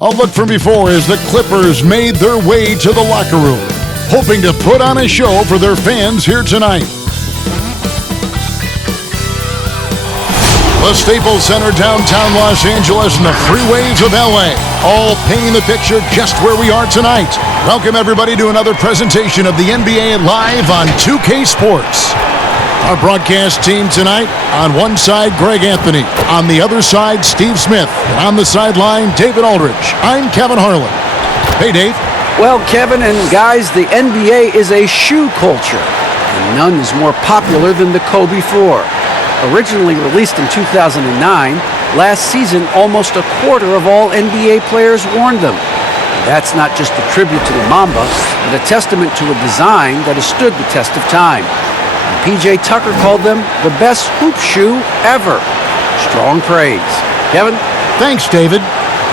A look from before as the Clippers made their way to the locker room, hoping to put on a show for their fans here tonight. The Staples Center, downtown Los Angeles, and the freeways of LA, all painting the picture just where we are tonight. Welcome everybody to another presentation of the NBA live on 2K Sports. Our broadcast team tonight, on one side, Greg Anthony. On the other side, Steve Smith. And on the sideline, David Aldridge. I'm Kevin Harlan. Hey, Dave. Well, Kevin and guys, the NBA is a shoe culture, and none is more popular than the Kobe 4. Originally released in 2009, last season almost a quarter of all NBA players worn them. And that's not just a tribute to the Mamba, but a testament to a design that has stood the test of time. P.J. Tucker called them the best hoop shoe ever. Strong praise. Kevin? Thanks, David.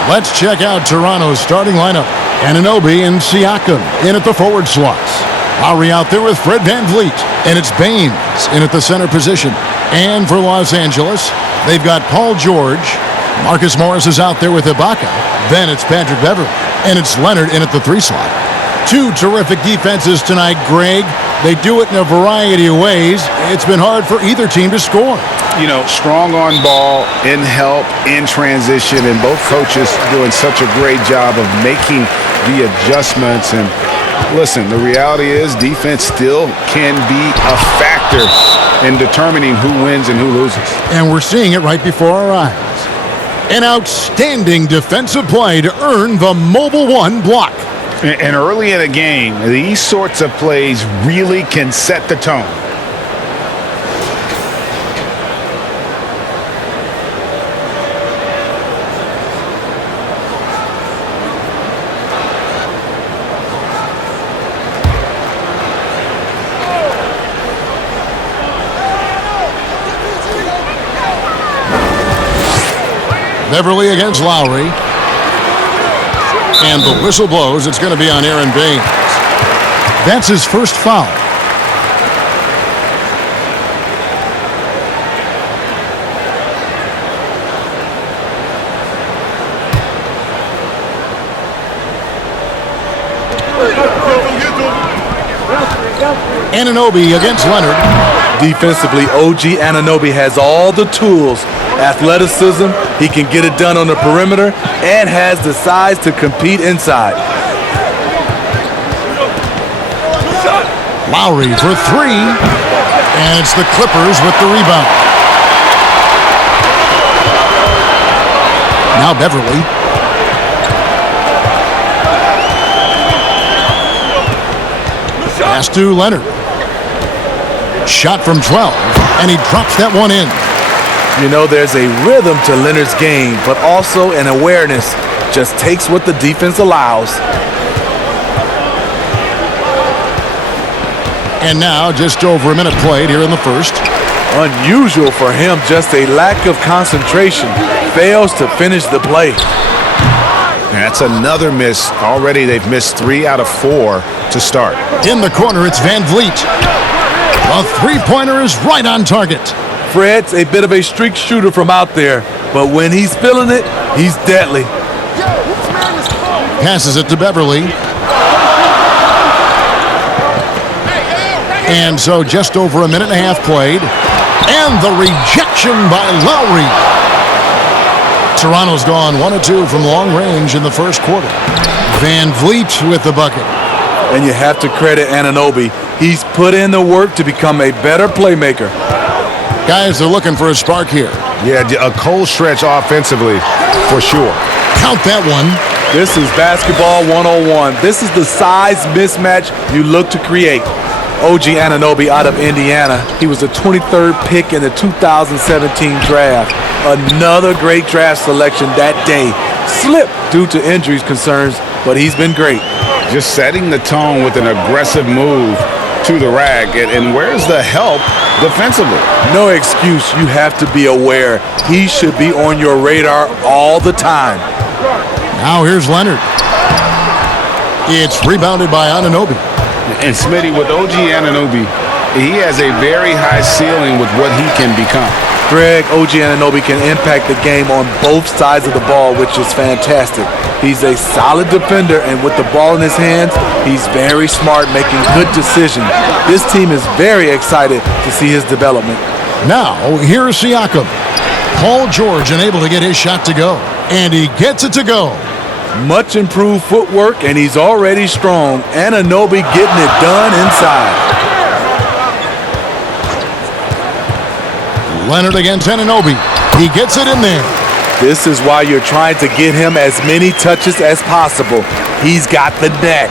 Let's check out Toronto's starting lineup. Anunoby and Siakam in at the forward slots. Lowry out there with Fred VanVleet. And it's Baines in at the center position. And for Los Angeles, they've got Paul George. Marcus Morris is out there with Ibaka. Then it's Patrick Beverley. And it's Leonard in at the 3 slot. Two terrific defenses tonight, Greg. They do it in a variety of ways. It's been hard for either team to score. You know, strong on ball, in help, in transition, and both coaches doing such a great job of making the adjustments. And listen, the reality is defense still can be a factor in determining who wins and who loses. And we're seeing it right before our eyes. An outstanding defensive play to earn the Mobile One block. And early in a game, these sorts of plays really can set the tone. Beverley against Lowry. And the whistle blows. It's going to be on Aaron Baines. That's his first foul. Anunoby against Leonard. Defensively, OG Anunoby has all the tools. Athleticism, he can get it done on the perimeter, and has the size to compete inside. Lowry for 3, and it's the Clippers with the rebound. Now Beverley. Pass to Leonard. Shot from 12, and he drops that one in. You know, there's a rhythm to Leonard's game, but also an awareness. Just takes what the defense allows. And now just over a minute played here in the first. Unusual for him, just a lack of concentration. Fails to finish the play. That's another miss. Already they've missed 3 out of 4 to start. In the corner, it's VanVleet. A three-pointer is right on target. Fred's a bit of a streak shooter from out there, but when he's feeling it, he's deadly. Passes it to Beverley. And so just over a minute and a half played. And the rejection by Lowry. Toronto's gone 1 of 2 from long range in the first quarter. VanVleet with the bucket. And you have to credit Anunoby. He's put in the work to become a better playmaker. Guys are looking for a spark here. Yeah, a cold stretch offensively, for sure. Count that one. This is basketball 101. This is the size mismatch you look to create. OG Anunoby out of Indiana. He was the 23rd pick in the 2017 draft. Another great draft selection that day. Slipped due to injuries concerns, but he's been great. Just setting the tone with an aggressive move to the rack. And where's the help defensively? No excuse. You have to be aware. He should be on your radar all the time. Now here's Leonard. It's rebounded by Anunoby. And Smitty, with OG Anunoby, he has a very high ceiling with what he can become. Greg, OG Anunoby can impact the game on both sides of the ball, which is fantastic. He's a solid defender, and with the ball in his hands, he's very smart, making good decisions. This team is very excited to see his development. Now, here's Siakam. Paul George unable to get his shot to go, and he gets it to go. Much improved footwork, and he's already strong. Anunoby getting it done inside. Leonard against Anunoby. He gets it in there. This is why you're trying to get him as many touches as possible. He's got the neck.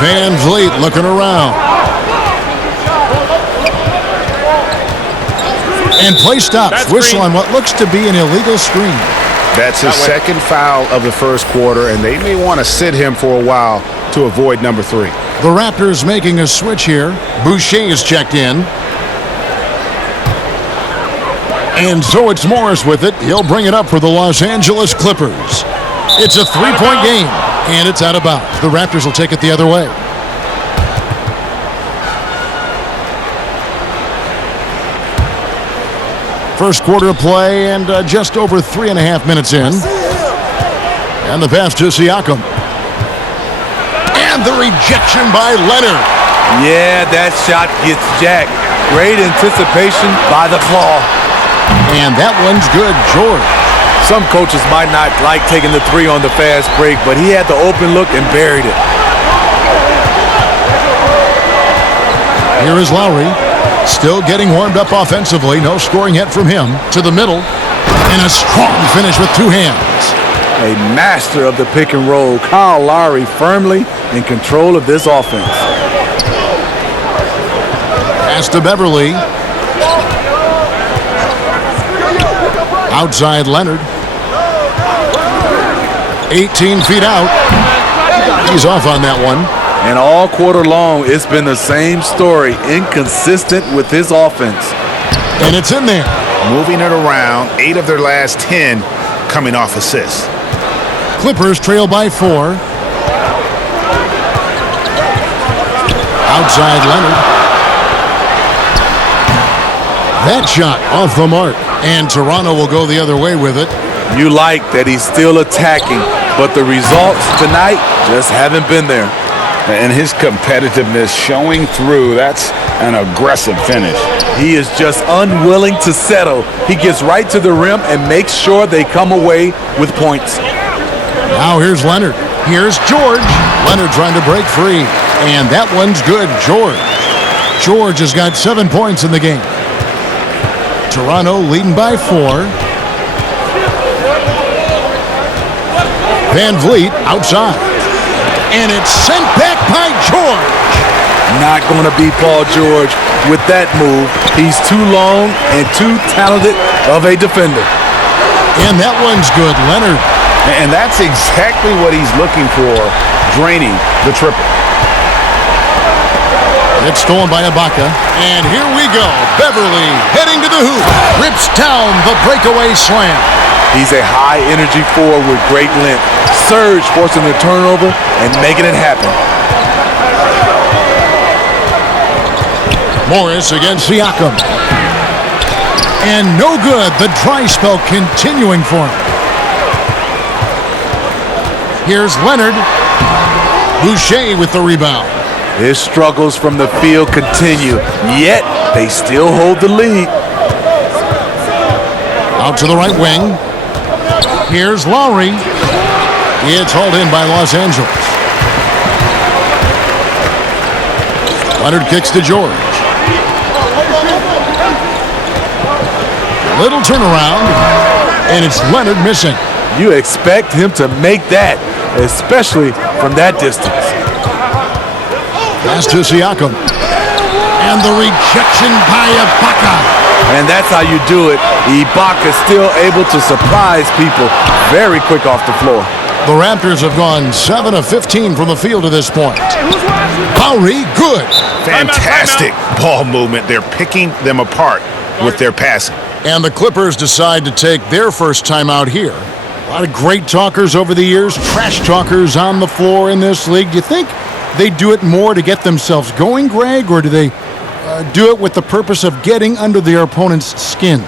Van Vliet looking around. And play stops. Whistle on what looks to be an illegal screen. That's his second foul of the first quarter, and they may want to sit him for a while to avoid number 3. The Raptors making a switch here. Boucher is checked in. And so it's Morris with it. He'll bring it up for the Los Angeles Clippers. It's a 3-point game, and it's out of bounds. The Raptors will take it the other way. First quarter of play, and just over 3.5 minutes in. And the pass to Siakam. And the rejection by Leonard. Yeah, that shot gets jacked. Great anticipation by the claw. And that one's good, George. Some coaches might not like taking the 3 on the fast break, but he had the open look and buried it. Here is Lowry. Still getting warmed up offensively. No scoring yet from him. To the middle. And a strong finish with 2 hands. A master of the pick and roll. Kyle Lowry firmly in control of this offense. Pass to Beverly. Outside Leonard. 18 feet out. He's off on that one. And all quarter long, it's been the same story. Inconsistent with his offense. And it's in there. Moving it around, 8 of their last 10 coming off assists. Clippers trail by 4. Outside Leonard. That shot off the mark. And Toronto will go the other way with it. You like that he's still attacking, but the results tonight just haven't been there. And his competitiveness showing through. That's an aggressive finish. He is just unwilling to settle. He gets right to the rim and makes sure they come away with points. Now here's Leonard. Here's George. Leonard trying to break free. And that one's good, George. George has got 7 points in the game. Toronto leading by 4. Van Vliet outside. And it's sent back by George. Not going to be Paul George with that move. He's too long and too talented of a defender. And that one's good, Leonard. And that's exactly what he's looking for, draining the triple. It's stolen by Ibaka. And here we go. Beverly heading to the hoop. Rips down the breakaway slam. He's a high-energy forward with great length. Serge forcing the turnover and making it happen. Morris against Siakam. And no good. The dry spell continuing for him. Here's Leonard. Boucher with the rebound. His struggles from the field continue, yet they still hold the lead. Out to the right wing. Here's Lowry. It's hauled in by Los Angeles. Leonard kicks to George. Little turnaround, and it's Leonard missing. You expect him to make that, especially from that distance. Pass to Siakam. And the rejection by Ibaka. And that's how you do it. Ibaka still able to surprise people very quick off the floor. The Raptors have gone 7 of 15 from the field to this point. Lowry, good. Fantastic ball movement. They're picking them apart with their passing. And the Clippers decide to take their first time out here. A lot of great talkers over the years, trash talkers on the floor in this league. Do you think they do it more to get themselves going, Greg, or do they do it with the purpose of getting under their opponent's skin?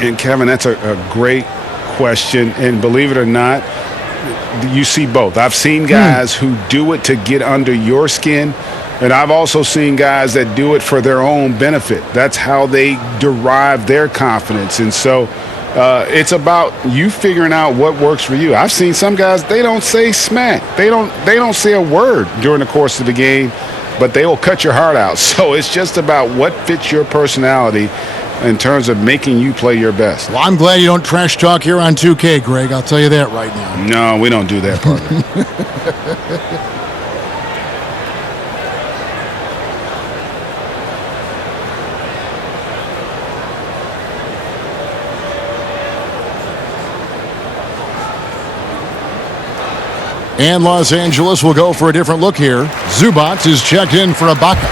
And Kevin, that's a great question, and believe it or not, you see both. I've seen guys who do it to get under your skin, and I've also seen guys that do it for their own benefit. That's how they derive their confidence. And so it's about you figuring out what works for you. I've seen some guys, they don't say smack. They don't say a word during the course of the game, but they will cut your heart out. So it's just about what fits your personality in terms of making you play your best. Well, I'm glad you don't trash talk here on 2K, Greg. I'll tell you that right now. No, we don't do that part. And Los Angeles will go for a different look here. Zubac is checked in for Ibaka.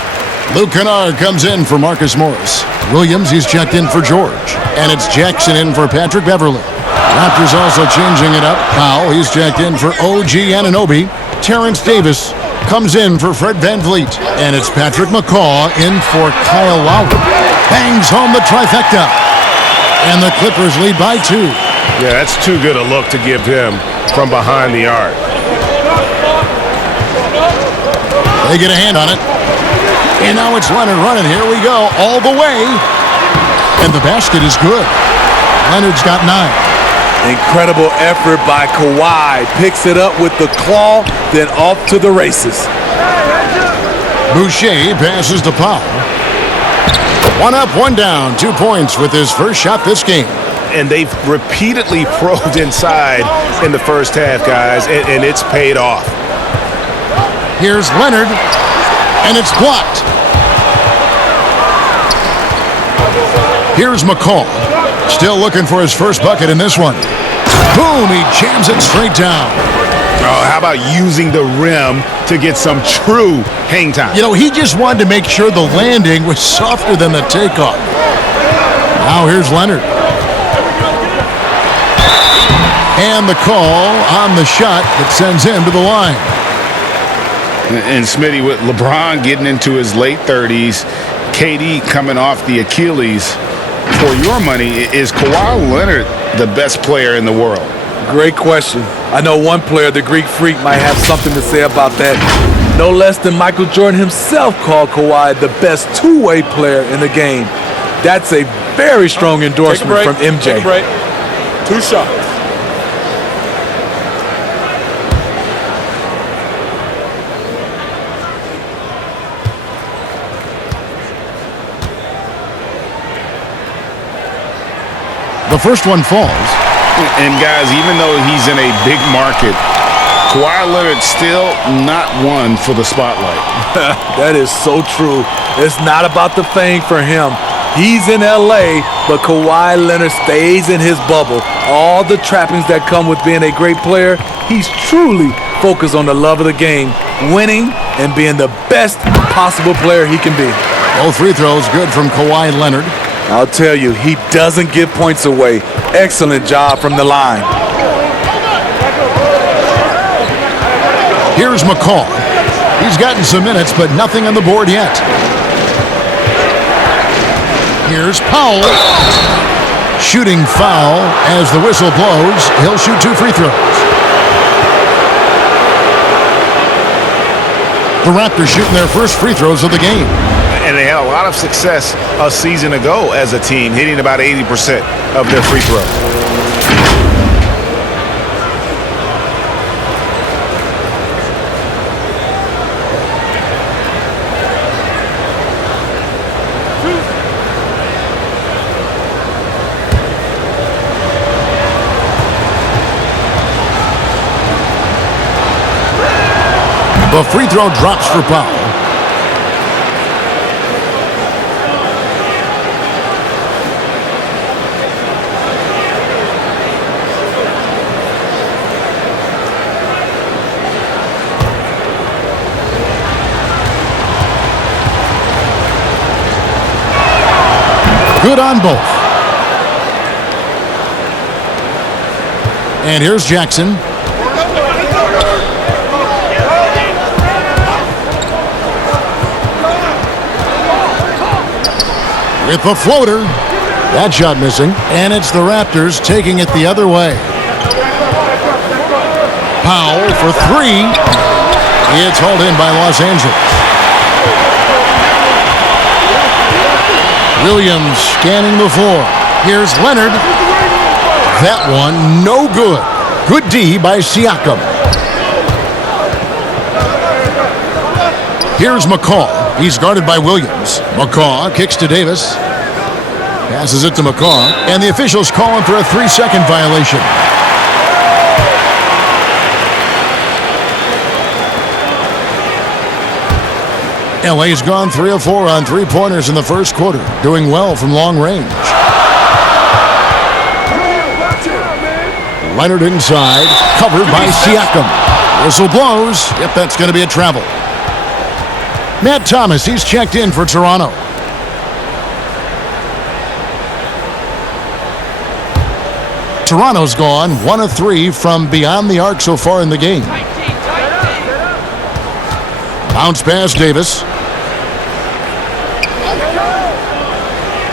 Luke Kennard comes in for Marcus Morris. Williams, he's checked in for George. And it's Jackson in for Patrick Beverly. Raptors also changing it up. Powell, he's checked in for OG Anunoby. Terrence Davis comes in for Fred VanVleet. And it's Patrick McCaw in for Kyle Lowry. Bangs home the trifecta. And the Clippers lead by 2. Yeah, that's too good a look to give him from behind the arc. They get a hand on it. And now it's Leonard running. Here we go. All the way. And the basket is good. Leonard's got 9. Incredible effort by Kawhi. Picks it up with the claw, then off to the races. Boucher passes to Powell. 1 up, 1 down. 2 points with his first shot this game. And they've repeatedly probed inside in the first half, guys, and it's paid off. Here's Leonard, and it's blocked. Here's McCall, still looking for his first bucket in this one. Boom, he jams it straight down. Oh, how about using the rim to get some true hang time? You know, he just wanted to make sure the landing was softer than the takeoff. Now here's Leonard. And the call on the shot that sends him to the line. And Smitty, with LeBron getting into his late 30s, KD coming off the Achilles, for your money, is Kawhi Leonard the best player in the world? Great question. I know one player, the Greek Freak, might have something to say about that. No less than Michael Jordan himself called Kawhi the best two-way player in the game. That's a very strong endorsement from MJ. Take a break. 2 shots. The first one falls. And guys, even though he's in a big market, Kawhi Leonard's still not one for the spotlight. That is so true. It's not about the fame for him. He's in LA, but Kawhi Leonard stays in his bubble. All the trappings that come with being a great player, he's truly focused on the love of the game, winning and being the best possible player he can be. Both free throws good from Kawhi Leonard. I'll tell you, he doesn't give points away. Excellent job from the line. Here's McCall. He's gotten some minutes, but nothing on the board yet. Here's Powell. Shooting foul as the whistle blows. He'll shoot 2 free throws. The Raptors shooting their first free throws of the game. And they had a lot of success a season ago as a team, hitting about 80% of their free throws. The free throw drops for Powell. Good on both. And here's Jackson. With the floater. That shot missing, and it's the Raptors taking it the other way. Powell for three. It's hauled in by Los Angeles. Williams scanning the floor. Here's Leonard. That one, no good. Good D by Siakam. Here's McCaw. He's guarded by Williams. McCaw kicks to Davis. Passes it to McCaw. And the officials calling for a 3-second violation. LA's gone 3 of 4 on three-pointers in the first quarter, doing well from long range. Leonard inside, covered by Siakam. Whistle blows. Yep, that's going to be a travel. Matt Thomas, he's checked in for Toronto. Toronto's gone 1 of 3 from beyond the arc so far in the game. Bounce pass Davis.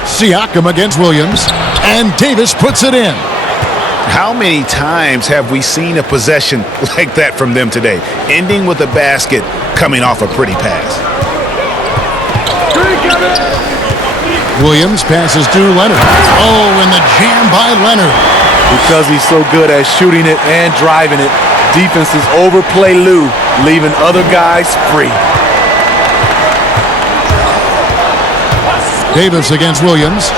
Siakam against Williams, and Davis puts it in. How many times have we seen a possession like that from them today, ending with a basket coming off a pretty pass? Williams passes to Leonard. Oh, and the jam by Leonard. Because he's so good at shooting it and driving it, defenses overplay Lou, leaving other guys free. Davis against Williams,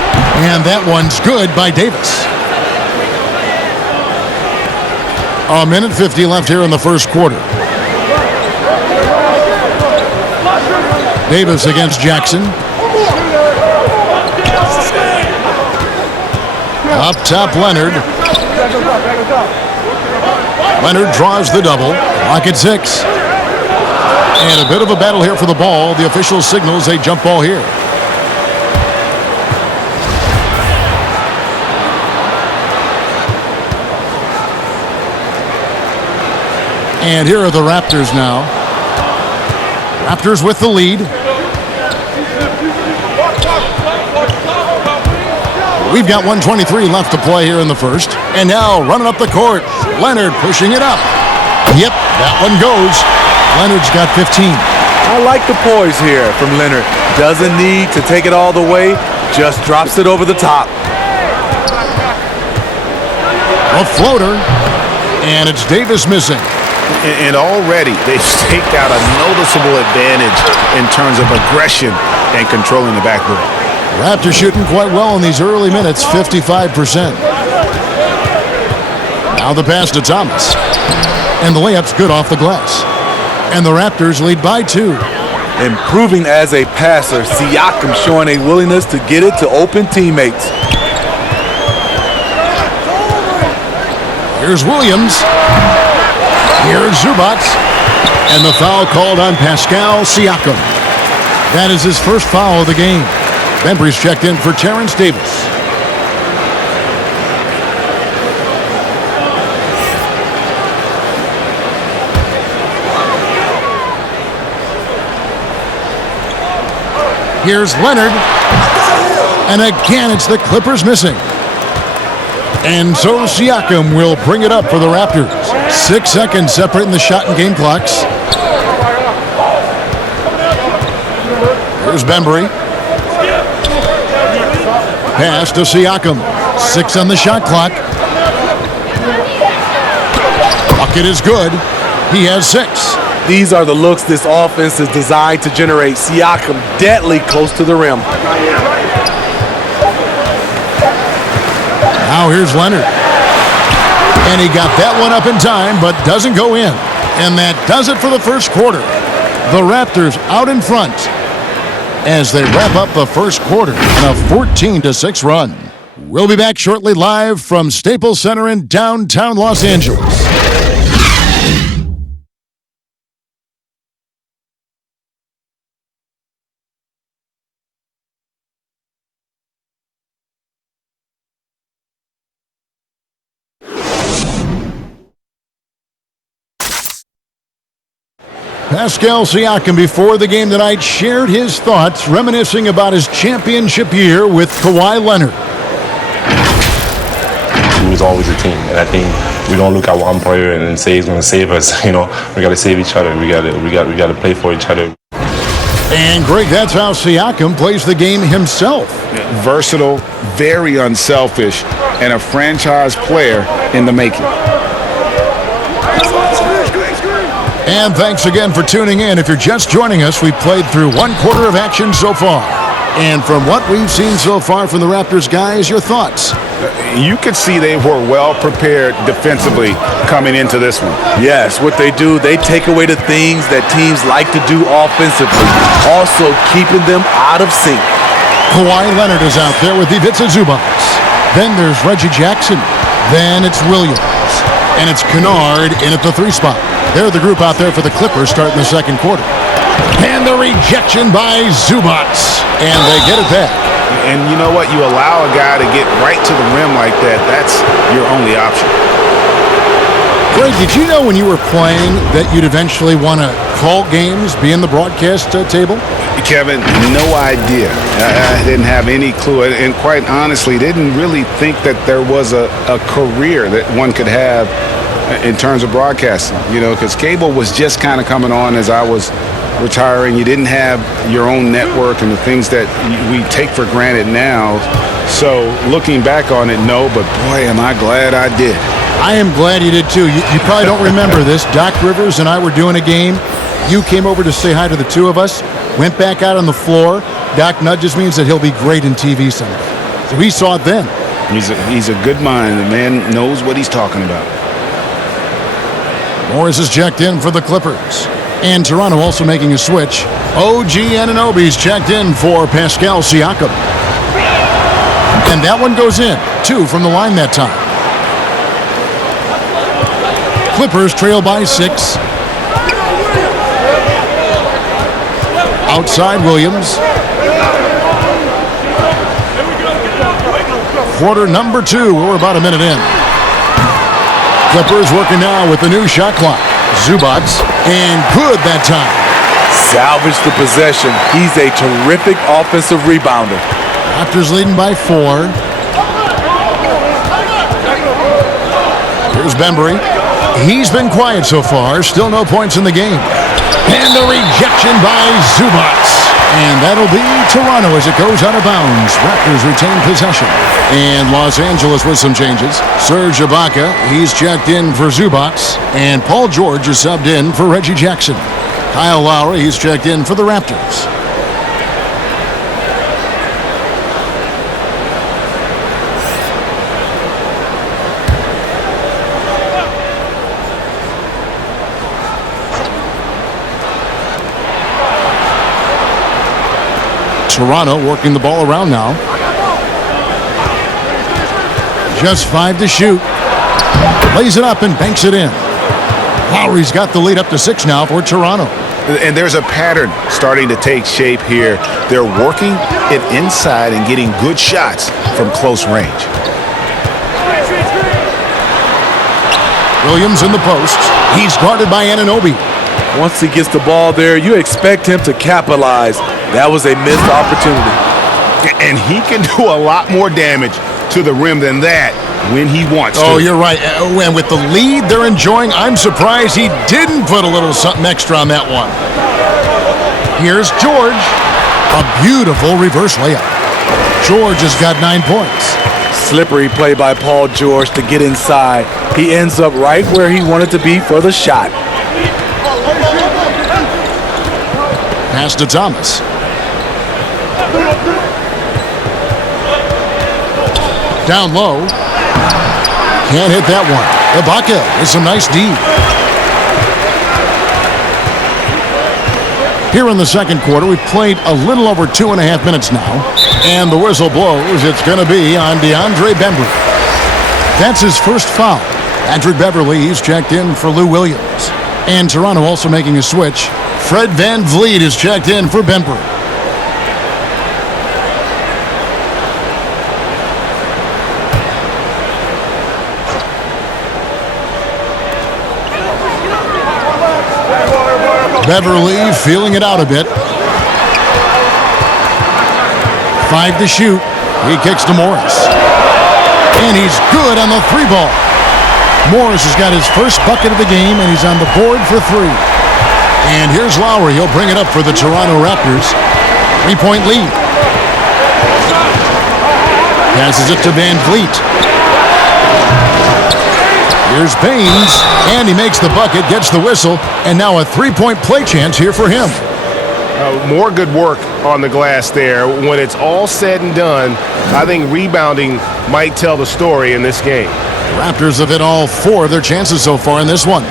and that one's good by Davis. A minute 50 left here in the first quarter. Davis against Jackson. Up top, Leonard. Leonard draws the double. Clock at 6. And a bit of a battle here for the ball. The official signals a jump ball here. And here are the Raptors now. Raptors with the lead. We've got 1:23 left to play here in the first. And now running up the court. Leonard pushing it up. Yep, that one goes. Leonard's got 15. I like the poise here from Leonard. Doesn't need to take it all the way. Just drops it over the top. A floater. And it's Davis missing. And already they've staked out a noticeable advantage in terms of aggression and controlling the backboard. Raptors shooting quite well in these early minutes, 55%. Now the pass to Thomas. And the layup's good off the glass. And the Raptors lead by 2. Improving as a passer, Siakam showing a willingness to get it to open teammates. Here's Williams. Here's Zubac. And the foul called on Pascal Siakam. That is his first foul of the game. Bembry's checked in for Terrence Davis. Here's Leonard. And again, it's the Clippers missing. And so Siakam will bring it up for the Raptors. 6 seconds separating the shot and game clocks. Here's Bembry. Pass to Siakam. 6 on the shot clock. Bucket is good. He has 6. These are the looks this offense is designed to generate. Siakam deadly close to the rim. Now here's Leonard. And he got that one up in time, but doesn't go in. And that does it for the first quarter. The Raptors out in front as they wrap up the first quarter in a 14-6 run. We'll be back shortly live from Staples Center in downtown Los Angeles. Pascal Siakam, before the game tonight, shared his thoughts, reminiscing about his championship year with Kawhi Leonard. always a team. And I think we don't look at one player and say he's going to save us. You know, we got to save each other. We got to play for each other. And Greg, that's how Siakam plays the game himself. Versatile, very unselfish, and a franchise player in the making. And thanks again for tuning in. If you're just joining us, we played through one quarter of action so far. And from what we've seen so far from the Raptors guys, your thoughts? You could see they were well prepared defensively coming into this one. Yes, what they do, they take away the things that teams like to do offensively, also keeping them out of sync. Kawhi Leonard is out there with Ivica Zubac. Then there's Reggie Jackson. Then it's Williams. And it's Kennard in at the 3 spot. They're the group out there for the Clippers starting the second quarter. And the rejection by Zubac. And they get it back. And you know what? You allow a guy to get right to the rim like that. That's your only option. Greg, did you know when you were playing that you'd eventually want to call games, be in the broadcast table? Kevin, no idea. I didn't have any clue. And quite honestly, didn't really think that there was a career that one could have in terms of broadcasting. You know, because cable was just kind of coming on as I was retiring. You didn't have your own network and the things that we take for granted now. So looking back on it, no, but boy, am I glad I did. I am glad you did too. You probably don't remember this. Doc Rivers and I were doing a game. You came over to say hi to the two of us, went back out on the floor. Doc nudges me and said he'll be great in TV someday. So we saw it then. He's a good mind. The man knows what he's talking about. Morris is checked in for the Clippers. And Toronto also making a switch. OG Anunoby's checked in for Pascal Siakam. And that one goes in. 2 from the line that time. Clippers trail by 6. Outside Williams. Quarter number 2. We're about a minute in. Clippers working now with the new shot clock. Zubac, and good that time. Salvage the possession. He's a terrific offensive rebounder. Raptors leading by 4. Here's Bembry. He's been quiet so far. Still no points in the game. And the rejection by Zubac. And that'll be Toronto as it goes out of bounds. Raptors retain possession. And Los Angeles with some changes. Serge Ibaka, he's checked in for Zubac. And Paul George is subbed in for Reggie Jackson. Kyle Lowry, he's checked in for the Raptors. Toronto working the ball around now. Just 5 to shoot. Lays it up and banks it in. Lowry's got the lead up to 6 now for Toronto. And there's a pattern starting to take shape here. They're working it inside and getting good shots from close range. Williams in the post. He's guarded by Anunoby. Once he gets the ball there, you expect him to capitalize. That was a missed opportunity. And he can do a lot more damage to the rim than that when he wants to. Oh, you're right. And with the lead they're enjoying, I'm surprised he didn't put a little something extra on that one. Here's George. A beautiful reverse layup. George has got 9 points. Slippery play by Paul George to get inside. He ends up right where he wanted to be for the shot. Pass to Thomas. Down low. Can't hit that one. Ibaka with some nice D. Here in the second quarter, we've played a little over 2.5 minutes now. And the whistle blows. It's going to be on DeAndre Bembry. That's his first foul. Patrick Beverley, he's checked in for Lou Williams. And Toronto also making a switch. Fred VanVleet is checked in for Bembry. Beverley feeling it out a bit. 5 to shoot. He kicks to Morris. And And he's good on the 3-ball. Morris has got his first bucket of the game, and he's on the board for 3. And here's Lowry. He'll bring it up for the Toronto Raptors. 3-point lead. Passes it to Van Vliet. Here's Baines, and he makes the bucket, gets the whistle, and now a 3-point play chance here for him. More good work on the glass there. When it's all said and done, I think rebounding might tell the story in this game. The Raptors have hit all 4 of their chances so far in this one.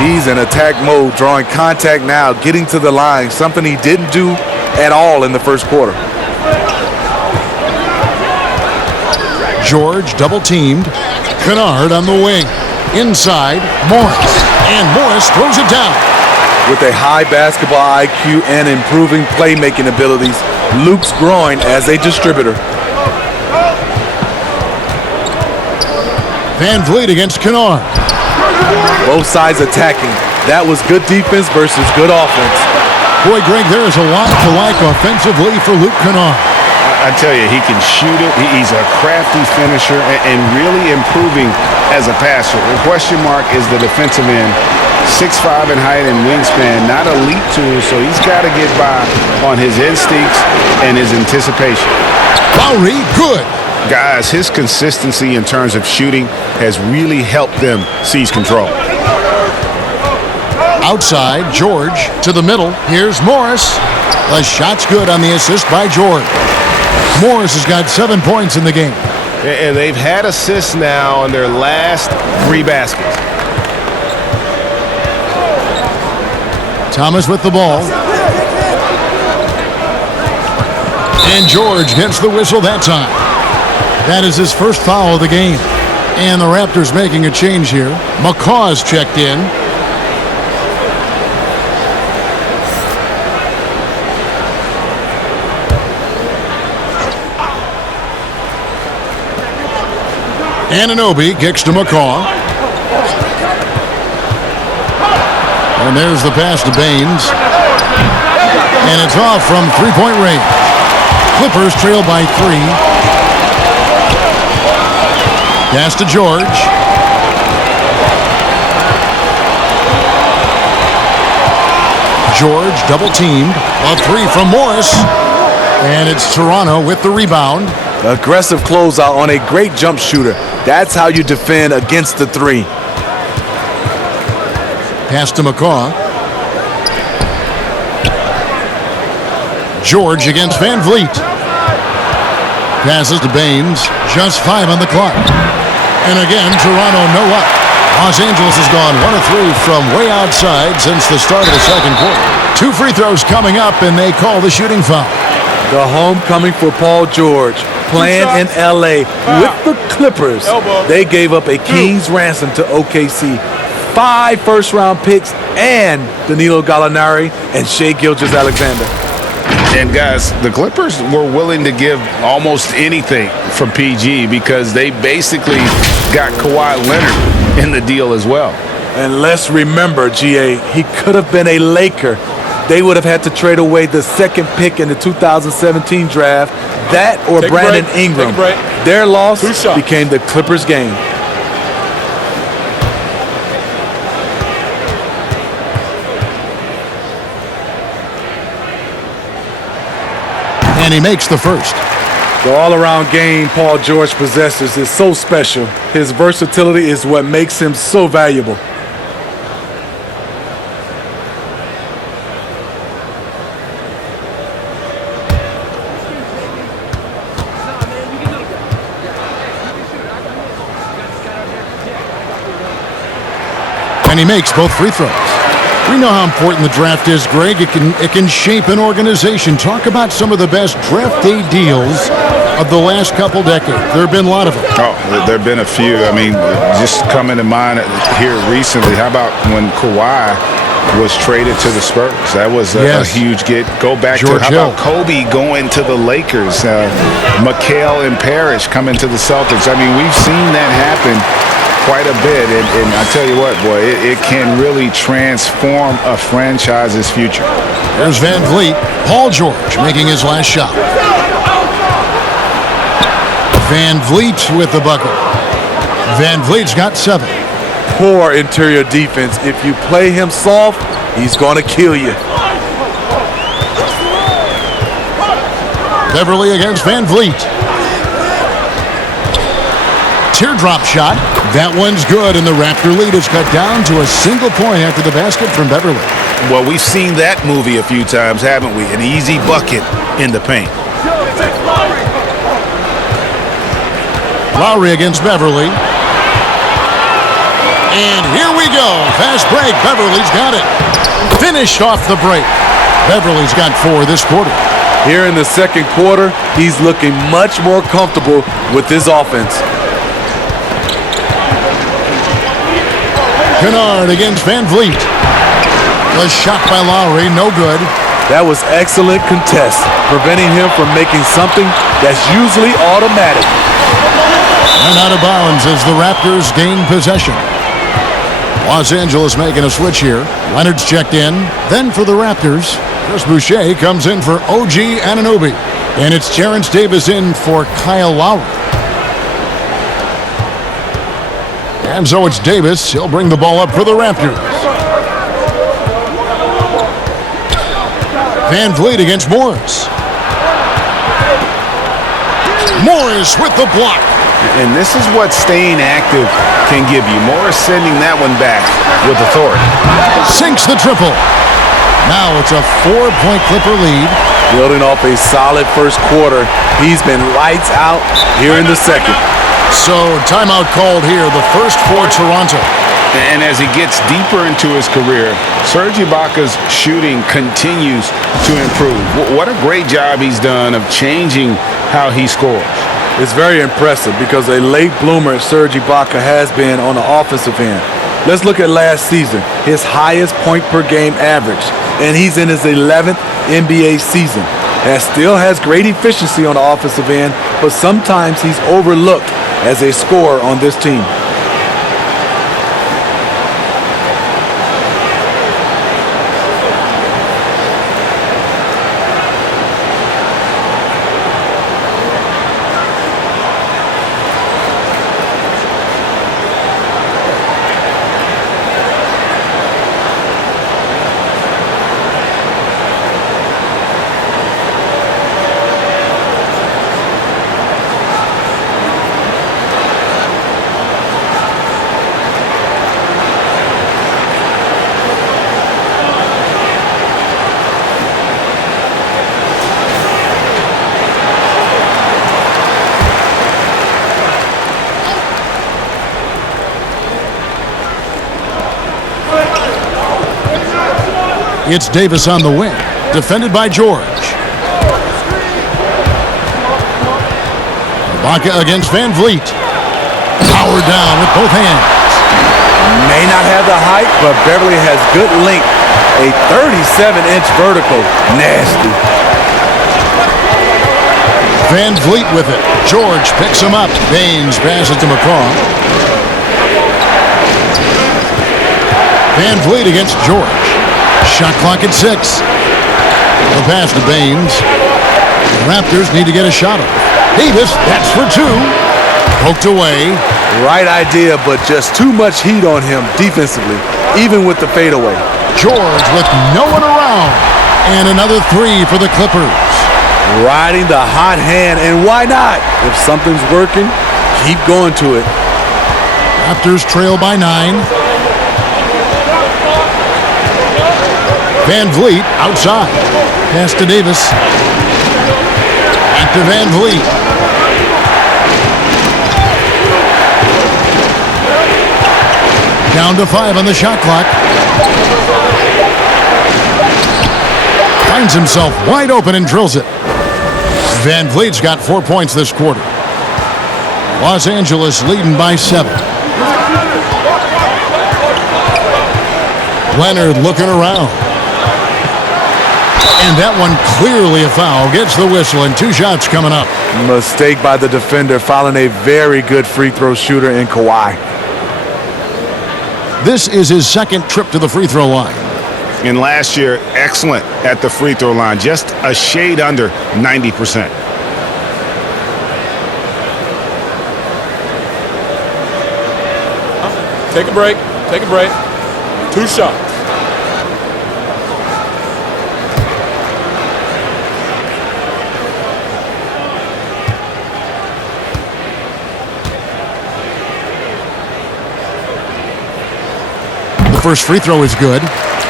He's in attack mode, drawing contact now, getting to the line, something he didn't do at all in the first quarter. George double-teamed. Kennard on the wing. Inside, Morris. And Morris throws it down. With a high basketball IQ and improving playmaking abilities, Luke's growing as a distributor. Van Vliet against Kennard. Both sides attacking. That was good defense versus good offense. Boy, Greg, there is a lot to like offensively for Luke Kennard. I tell you, he can shoot it. He's a crafty finisher and really improving as a passer. The question mark is the defensive end. 6'5" in height and wingspan, not elite tool, so he's got to get by on his instincts and his anticipation. Lowry, good. Guys, his consistency in terms of shooting has really helped them seize control. Outside, George to the middle. Here's Morris. The shot's good on the assist by George. Morris has got 7 points in the game. And they've had assists now on their last 3 baskets. Thomas with the ball. And George gets the whistle that time. That is his first foul of the game. And the Raptors making a change here. McCaw's checked in. Anunoby kicks to McCaw. And there's the pass to Baines. And it's off from 3-point range. Clippers trail by 3. Pass to George. George double-teamed. A 3 from Morris. And it's Toronto with the rebound. Aggressive closeout on a great jump shooter. That's how you defend against the 3. Pass to McCaw. George against Van Vliet. Passes to Baines. Just 5 on the clock. And again, Toronto no up. Los Angeles has gone 1 of 3 from way outside since the start of the second quarter. 2 free throws coming up, and they call the shooting foul. The homecoming for Paul George, playing in L.A. with the Clippers. They gave up a king's ransom to OKC. 5 first-round picks and Danilo Gallinari and Shai Gilgeous-Alexander. And guys, the Clippers were willing to give almost anything for PG because they basically got Kawhi Leonard in the deal as well. And let's remember, GA, he could have been a Laker. They would have had to trade away the 2nd pick in the 2017 draft, that or Brandon Ingram. Their loss became the Clippers' game. And he makes the first. The all-around game Paul George possesses is so special. His versatility is what makes him so valuable. And he makes both free throws. We know how important the draft is, Greg. It can shape an organization. Talk about some of the best draft day deals of the last couple decades. There have been a lot of them. Oh, there have been a few. I mean, just coming to mind here recently, how about when Kawhi was traded to the Spurs. That was a huge get. Go back George to how Hill. about Kobe going to the Lakers, McHale and Parrish coming to the Celtics. I mean, we've seen that happen quite a bit, and I tell you what, boy, it can really transform a franchise's future. There's Van Vliet. Paul George making his last shot. Van Vliet with the bucket. Van Vliet's got 7. Poor interior defense. If you play him soft, he's going to kill you. Beverly against Van Vliet. Teardrop shot. That one's good, and the Raptor lead is cut down to a single point after the basket from Beverly. Well, we've seen that movie a few times, haven't we? An easy bucket in the paint. Lowry against Beverly. And here we go. Fast break. Beverly's got it. Finished off the break. Beverly's got 4 this quarter. Here in the second quarter, he's looking much more comfortable with this offense. Kennard against Van Vliet. The shot by Lowry, no good. That was excellent contest, preventing him from making something that's usually automatic. And out of bounds as the Raptors gain possession. Los Angeles making a switch here. Leonard's checked in. Then for the Raptors, Chris Boucher comes in for OG Anunoby. And it's Terrence Davis in for Kyle Lowry. And so it's Davis. He'll bring the ball up for the Raptors. Van Vliet against Morris. Morris with the block. And this is what staying active can give you. Morris sending that one back with authority. Sinks the triple. Now it's a 4-point Clipper lead. Building off a solid first quarter, he's been lights out here in the second. So timeout called here, the first for Toronto. And as he gets deeper into his career, Serge Ibaka's shooting continues to improve. What a great job he's done of changing how he scores. It's very impressive because a late bloomer Serge Ibaka has been on the offensive end. Let's look at last season, his highest point per game average, and he's in his 11th NBA season. And still has great efficiency on the offensive end, but sometimes he's overlooked as a scorer on this team. It's Davis on the wing, defended by George. Ibaka against Van Vliet. Powered down with both hands. May not have the height, but Beverly has good length. A 37-inch vertical. Nasty. Van Vliet with it. George picks him up. Baines passes to McCaw. Van Vliet against George. Shot clock at 6. The pass to Baines. The Raptors need to get a shot off. Davis, that's for 2. Poked away. Right idea, but just too much heat on him defensively, even with the fadeaway. George with no one around. And another 3 for the Clippers. Riding the hot hand, and why not? If something's working, keep going to it. Raptors trail by 9. Van Vliet outside. Pass to Davis. Back to Van Vliet. Down to 5 on the shot clock. Finds himself wide open and drills it. Van Vliet's got 4 points this quarter. Los Angeles leading by 7. Leonard looking around. And that one clearly a foul. Gets the whistle, and 2 shots coming up. Mistake by the defender, fouling a very good free throw shooter in Kawhi. This is his second trip to the free throw line. And last year, excellent at the free throw line. Just a shade under 90%. Take a break. Take a break. 2 shots. The first free throw is good.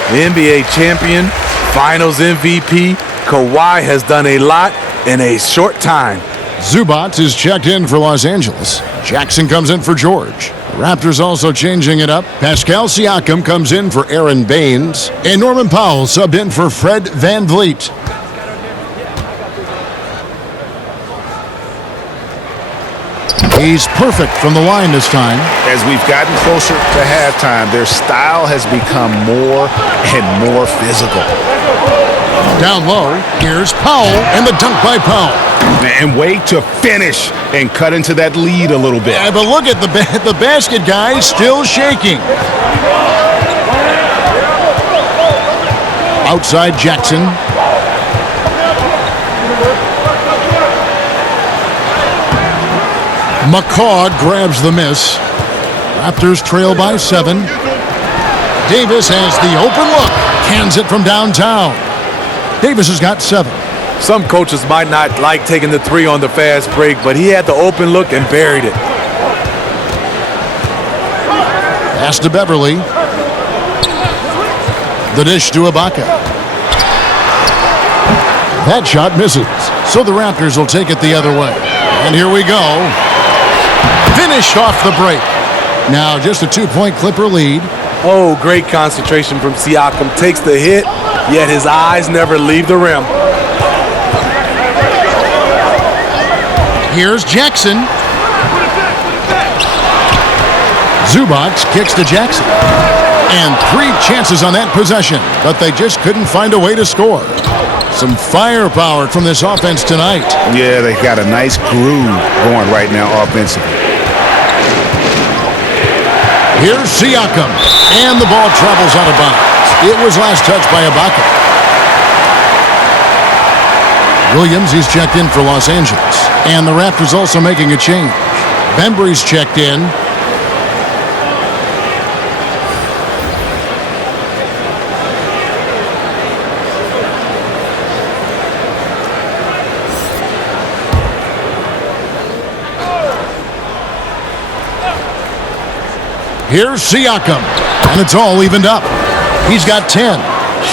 NBA champion, finals MVP, Kawhi has done a lot in a short time. Zubac is checked in for Los Angeles. Jackson comes in for George. The Raptors also changing it up. Pascal Siakam comes in for Aaron Baines. And Norman Powell subbed in for Fred VanVleet. He's perfect from the line this time. As we've gotten closer to halftime, their style has become more and more physical. Down low, here's Powell, and the dunk by Powell. And way to finish and cut into that lead a little bit. Yeah, but look at the basket guy still shaking. Outside Jackson. McCaw grabs the miss. Raptors trail by 7. Davis has the open look. Cans it from downtown. Davis has got 7. Some coaches might not like taking the 3 on the fast break, but he had the open look and buried it. Pass to Beverly. The dish to Ibaka. That shot misses. So the Raptors will take it the other way. And here we go. Finished off the break. Now just a 2-point Clipper lead. Oh, great concentration from Siakam. Takes the hit, yet his eyes never leave the rim. Here's Jackson. Zubac kicks to Jackson. And 3 chances on that possession, but they just couldn't find a way to score. Some firepower from this offense tonight. Yeah, they got a nice groove going right now offensively. Here's Siakam, and the ball travels out of bounds. It was last touched by Ibaka. Williams is checked in for Los Angeles, and the Raptors also making a change. Bembry's checked in. Here's Siakam, and it's all evened up. He's got 10.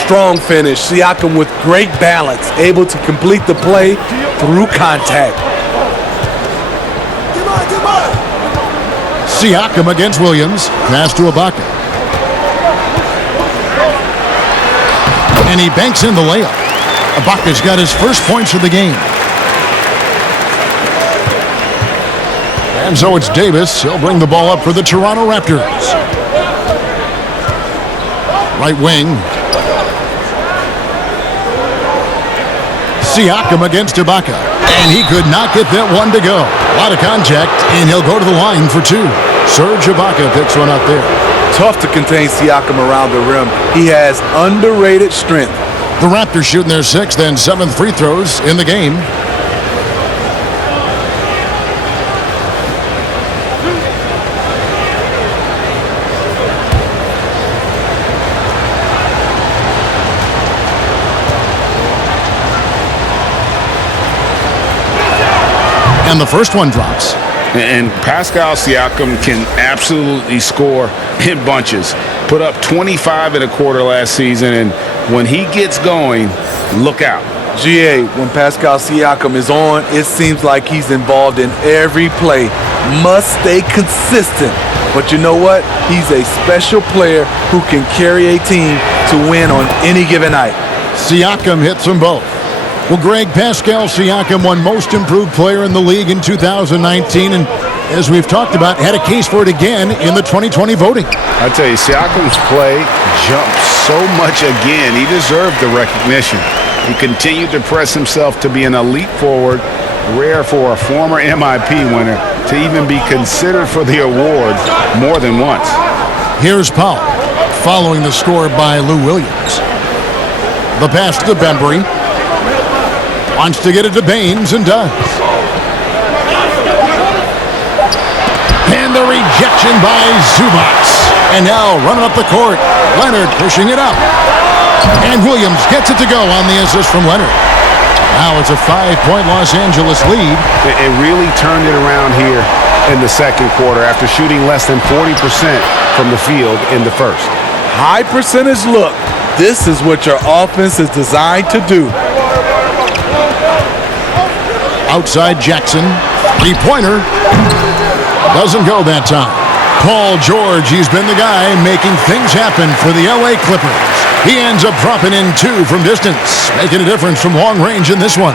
Strong finish. Siakam with great balance, able to complete the play through contact. Siakam against Williams. Pass to Ibaka. And he banks in the layup. Ibaka's got his first points of the game. And so it's Davis. He'll bring the ball up for the Toronto Raptors. Right wing. Siakam against Ibaka. And he could not get that one to go. A lot of contact, and he'll go to the line for 2. Serge Ibaka picks one up there. Tough to contain Siakam around the rim. He has underrated strength. The Raptors shooting their 6th and 7th free throws in the game. And the first one drops. And Pascal Siakam can absolutely score in bunches. Put up 25 in a quarter last season, and when he gets going, look out. GA, when Pascal Siakam is on, it seems like he's involved in every play. Must stay consistent. But you know what? He's a special player who can carry a team to win on any given night. Siakam hits them both. Well, Greg, Pascal Siakam won Most Improved Player in the league in 2019, and as we've talked about, had a case for it again in the 2020 voting. I tell you, Siakam's play jumped so much again. He deserved the recognition. He continued to press himself to be an elite forward, rare for a former MIP winner to even be considered for the award more than once. Here's Powell, following the score by Lou Williams. The pass to Bembry. Wants to get it to Baines and does. And the rejection by Zubac. And now running up the court, Leonard pushing it up. And Williams gets it to go on the assist from Leonard. Now it's a 5-point Los Angeles lead. It really turned it around here in the second quarter after shooting less than 40% from the field in the first. High percentage look. This is what your offense is designed to do. Outside Jackson. Three-pointer. Doesn't go that time. Paul George, he's been the guy making things happen for the LA Clippers. He ends up dropping in 2 from distance, making a difference from long range in this one.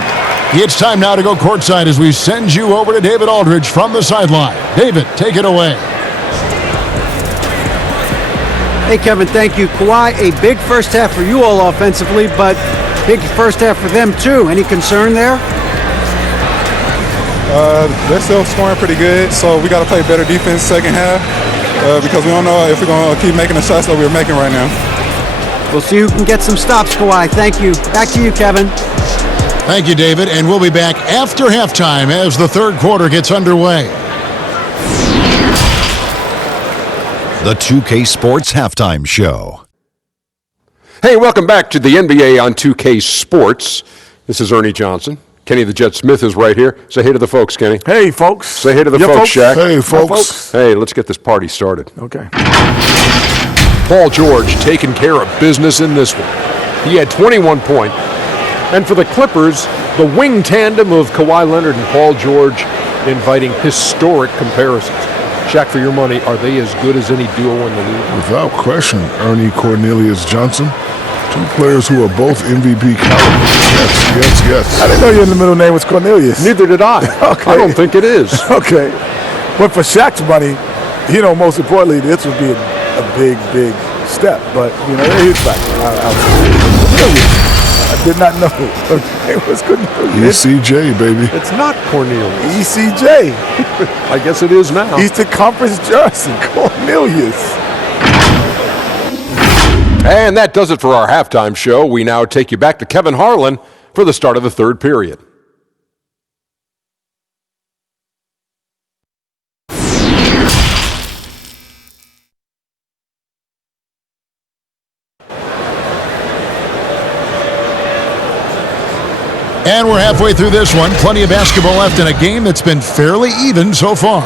It's time now to go courtside as we send you over to David Aldridge from the sideline. David, take it away. Hey, Kevin, thank you. Kawhi, a big first half for you all offensively, but big first half for them too. Any concern there? They're still scoring pretty good, so we got to play better defense second half because we don't know if we're going to keep making the shots that we're making right now. We'll see who can get some stops, Kawhi. Thank you. Back to you, Kevin. Thank you, David, and we'll be back after halftime as the third quarter gets underway. The 2K Sports Halftime Show. Hey, welcome back to the NBA on 2K Sports. This is Ernie Johnson. Kenny the Jet Smith is right here. Say hey to the folks, Kenny. Hey, folks. Say hey to the folks, Shaq. Hey, folks. Hey, let's get this party started. Okay. Paul George taking care of business in this one. He had 21 points. And for the Clippers, the wing tandem of Kawhi Leonard and Paul George inviting historic comparisons. Shaq, for your money, are they as good as any duo in the league? Without question, Ernie Cornelius Johnson. 2 players who are both MVP caliber. Yes. I didn't know your middle name was Cornelius. Neither did I. Okay. I don't think it is. Okay. But for Shaq's money, most importantly, this would be a big step. But, he's back. I did not know. It was Cornelius. ECJ, baby. It's not Cornelius. ECJ. I guess it is now. Eastern Conference Johnson. Cornelius. And that does it for our halftime show. We now take you back to Kevin Harlan for the start of the third period. And we're halfway through this one. Plenty of basketball left in a game that's been fairly even so far.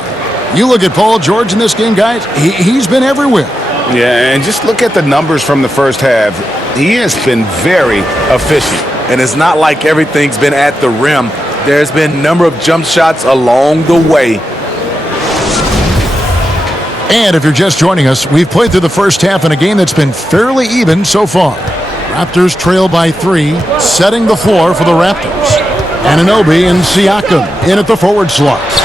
You look at Paul George in this game, guys, he's been everywhere. Yeah, and just look at the numbers from the first half. He has been very efficient. And it's not like everything's been at the rim. There's been a number of jump shots along the way. And if you're just joining us, we've played through the first half in a game that's been fairly even so far. Raptors trail by 3, setting the floor for the Raptors. Anunoby and Siakam in at the forward slots.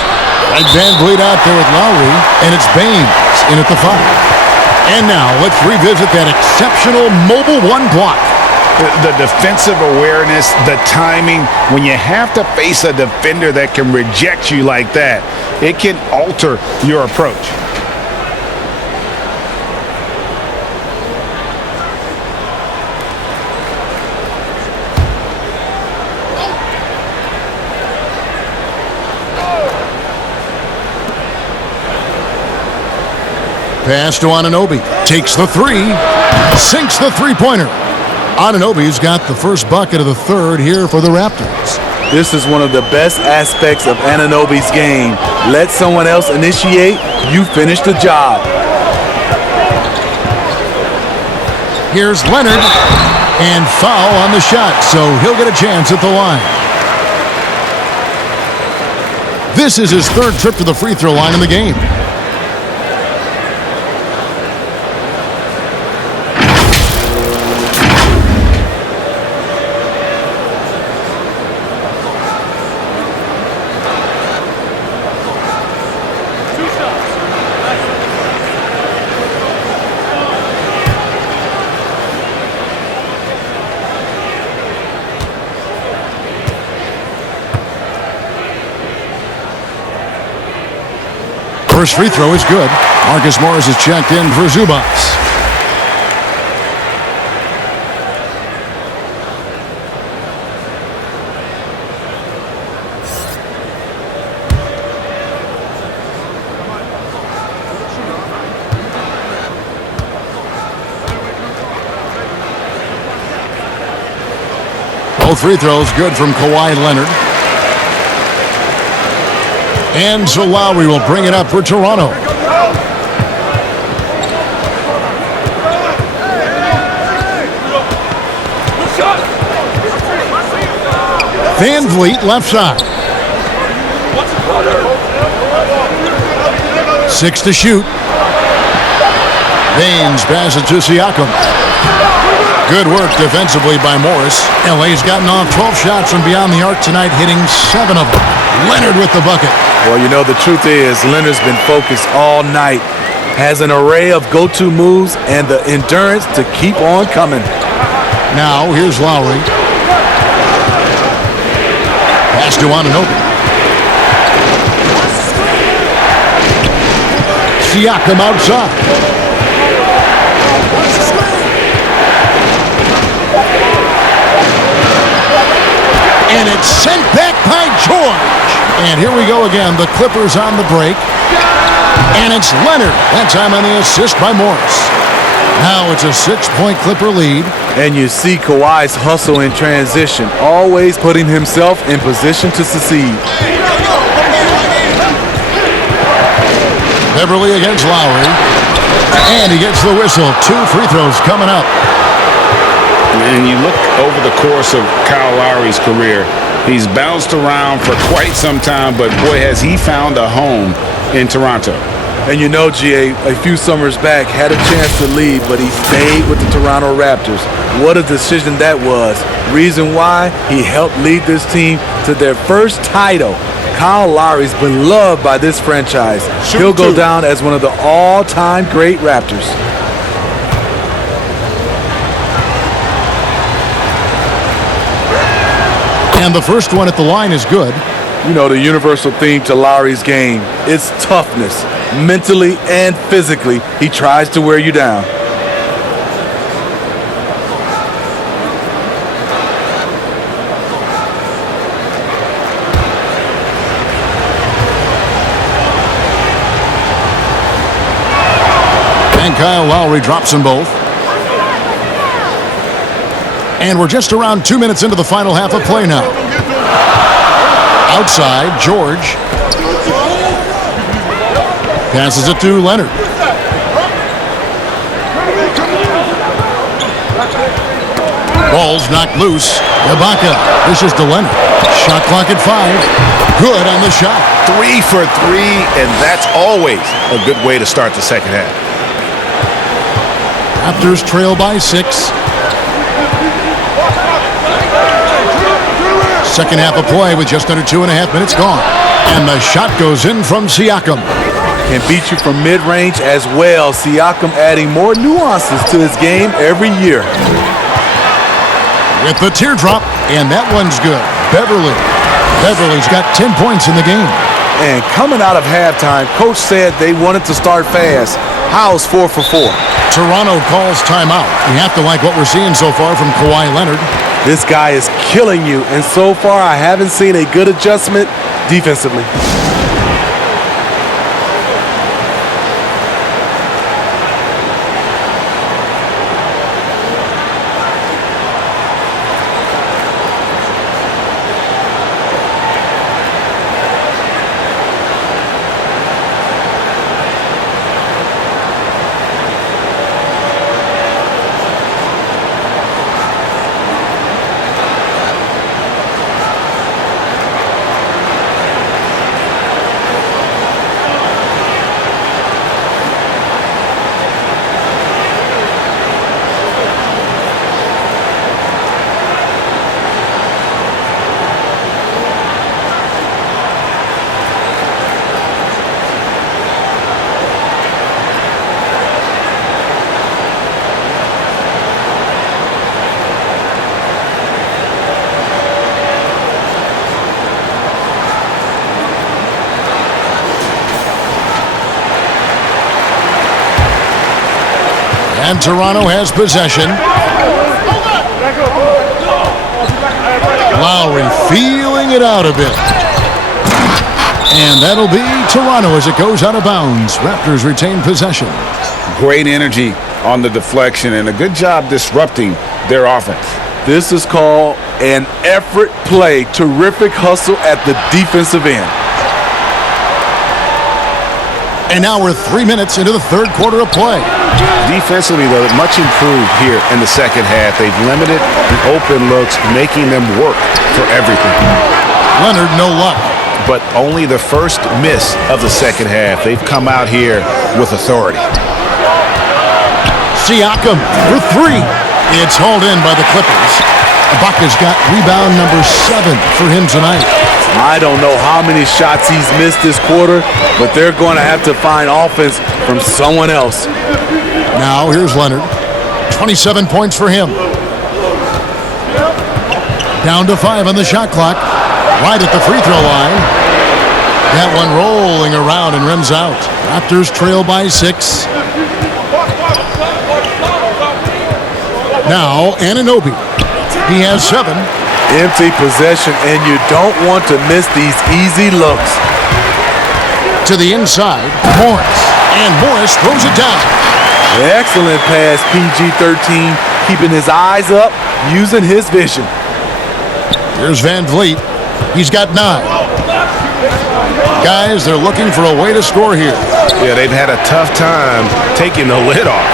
Fred VanVleet out there with Lowry, and it's Baines in at the 5. And now let's revisit that exceptional mobile 1 block. The defensive awareness, the timing. When you have to face a defender that can reject you like that, it can alter your approach. Pass to Anunoby. Takes the 3. Sinks the three-pointer. Anunoby's got the first bucket of the third here for the Raptors. This is one of the best aspects of Anunoby's game. Let someone else initiate, you finish the job. Here's Leonard. And foul on the shot, so he'll get a chance at the line. This is his third trip to the free throw line in the game. First free throw is good. Marcus Morris is checked in for Zubac. Both free throws good from Kawhi Leonard. And so Lowry will bring it up for Toronto. Van Vliet left side. 6 to shoot. Baines passes to Siakam. Good work defensively by Morris. LA's gotten off 12 shots from beyond the arc tonight, hitting 7 of them. Leonard with the bucket. Well, you know, the truth is Leonard's been focused all night. Has an array of go-to moves and the endurance to keep on coming. Now, here's Lowry. Pass to Anunoby. Siakam outside. And it's sent back by George. And here we go again. The Clippers on the break. And it's Leonard. That time on the assist by Morris. Now it's a 6-point Clipper lead. And you see Kawhi's hustle in transition, always putting himself in position to succeed. Beverly against Lowry. And he gets the whistle. 2 free throws coming up. And you look over the course of Kyle Lowry's career, he's bounced around for quite some time, but boy, has he found a home in Toronto. And you know, GA, a few summers back, had a chance to leave, but he stayed with the Toronto Raptors. What a decision that was. Reason why? He helped lead this team to their first title. Kyle Lowry's been loved by this franchise. He'll go down as one of the all-time great Raptors. And the first one at the line is good. You know, the universal theme to Lowry's game is toughness. Mentally and physically, he tries to wear you down. And Kyle Lowry drops them both. And we're just around 2 minutes into the final half of play now. Outside, George. Passes it to Leonard. Ball's knocked loose. Ibaka. This is to Leonard. Shot clock at 5. Good on the shot. 3 for 3, and that's always a good way to start the second half. Raptors trail by 6. Second half of play with just under 2.5 minutes gone. And the shot goes in from Siakam. Can beat you from mid-range as well. Siakam adding more nuances to his game every year. With the teardrop, and that one's good. Beverly's got 10 points in the game. And coming out of halftime, coach said they wanted to start fast. How's 4 for 4? Toronto calls timeout. We have to like what we're seeing so far from Kawhi Leonard. This guy is killing you, and so far I haven't seen a good adjustment defensively. And Toronto has possession. Lowry feeling it out a bit. And that'll be Toronto as it goes out of bounds. Raptors retain possession. Great energy on the deflection and a good job disrupting their offense. This is called an effort play. Terrific hustle at the defensive end. And now we're 3 minutes into the third quarter of play. Defensively, though, much improved here in the second half. They've limited the open looks, making them work for everything. Leonard, no luck. But only the first miss of the second half. They've come out here with authority. Siakam for three. It's hauled in by the Clippers. Ibaka's got rebound number 7 for him tonight. I don't know how many shots he's missed this quarter, but they're going to have to find offense from someone else. Now here's Leonard. 27 points for him. Down to 5 on the shot clock. Right at the free throw line. That one rolling around and rims out. Raptors trail by 6. Now Anunoby. He has 7. Empty possession, and you don't want to miss these easy looks. To the inside, Morris. And Morris throws it down. Excellent pass, PG-13, keeping his eyes up, using his vision. Here's Van Vliet. He's got 9. Guys, they're looking for a way to score here. Yeah, they've had a tough time taking the lid off.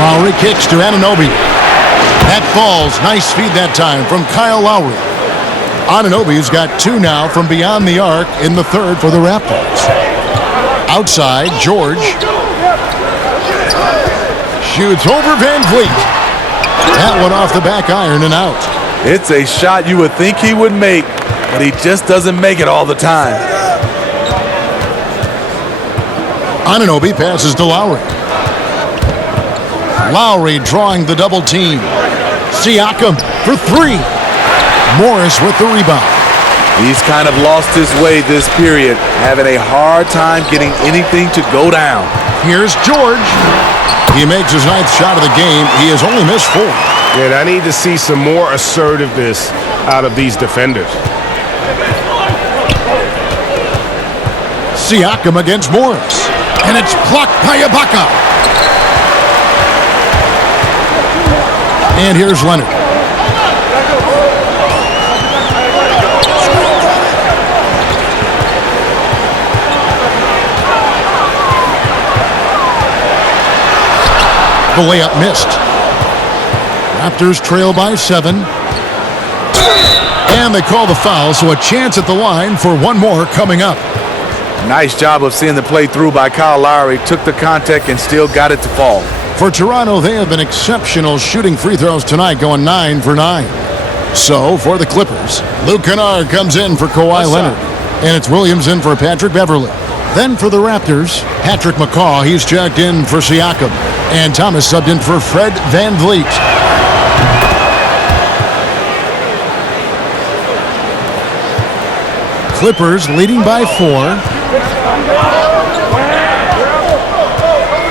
Lowry kicks to Anunoby. That falls. Nice feed that time from Kyle Lowry. Anunoby's got 2 now from beyond the arc in the third for the Raptors. Outside, George. Shoots over Van Vliet. That one off the back iron and out. It's a shot you would think he would make, but he just doesn't make it all the time. Anunoby passes to Lowry. Lowry drawing the double team. Siakam for 3. Morris with the rebound. He's kind of lost his way this period, having a hard time getting anything to go down. Here's George. He makes his 9th shot of the game. He has only missed 4. And I need to see some more assertiveness out of these defenders. Siakam against Morris. And it's blocked by Ibaka. And here's Leonard. The layup missed. Raptors trail by 7. And they call the foul, so a chance at the line for one more coming up. Nice job of seeing the play through by Kyle Lowry. Took the contact and still got it to fall. For Toronto, they have been exceptional shooting free throws tonight, going 9 for 9. So, for the Clippers, Luke Kennard comes in for Kawhi Leonard. And it's Williams in for Patrick Beverley. Then for the Raptors, Patrick McCaw, he's checked in for Siakam. And Thomas subbed in for Fred Van Vliet. Clippers leading by 4.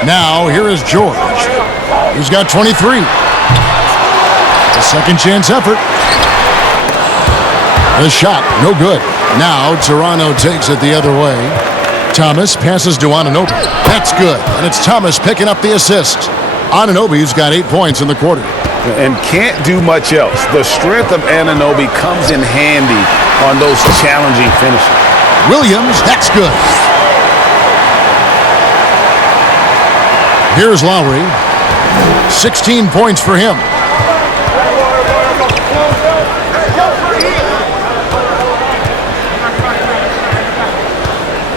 Now, here is George. He's got 23. A second chance effort. The shot, no good. Now, Toronto takes it the other way. Thomas passes to Anunoby. That's good. And it's Thomas picking up the assist. Anunoby's got 8 points in the quarter. And can't do much else. The strength of Anunoby comes in handy on those challenging finishes. Williams, that's good. Here's Lowry. 16 points for him.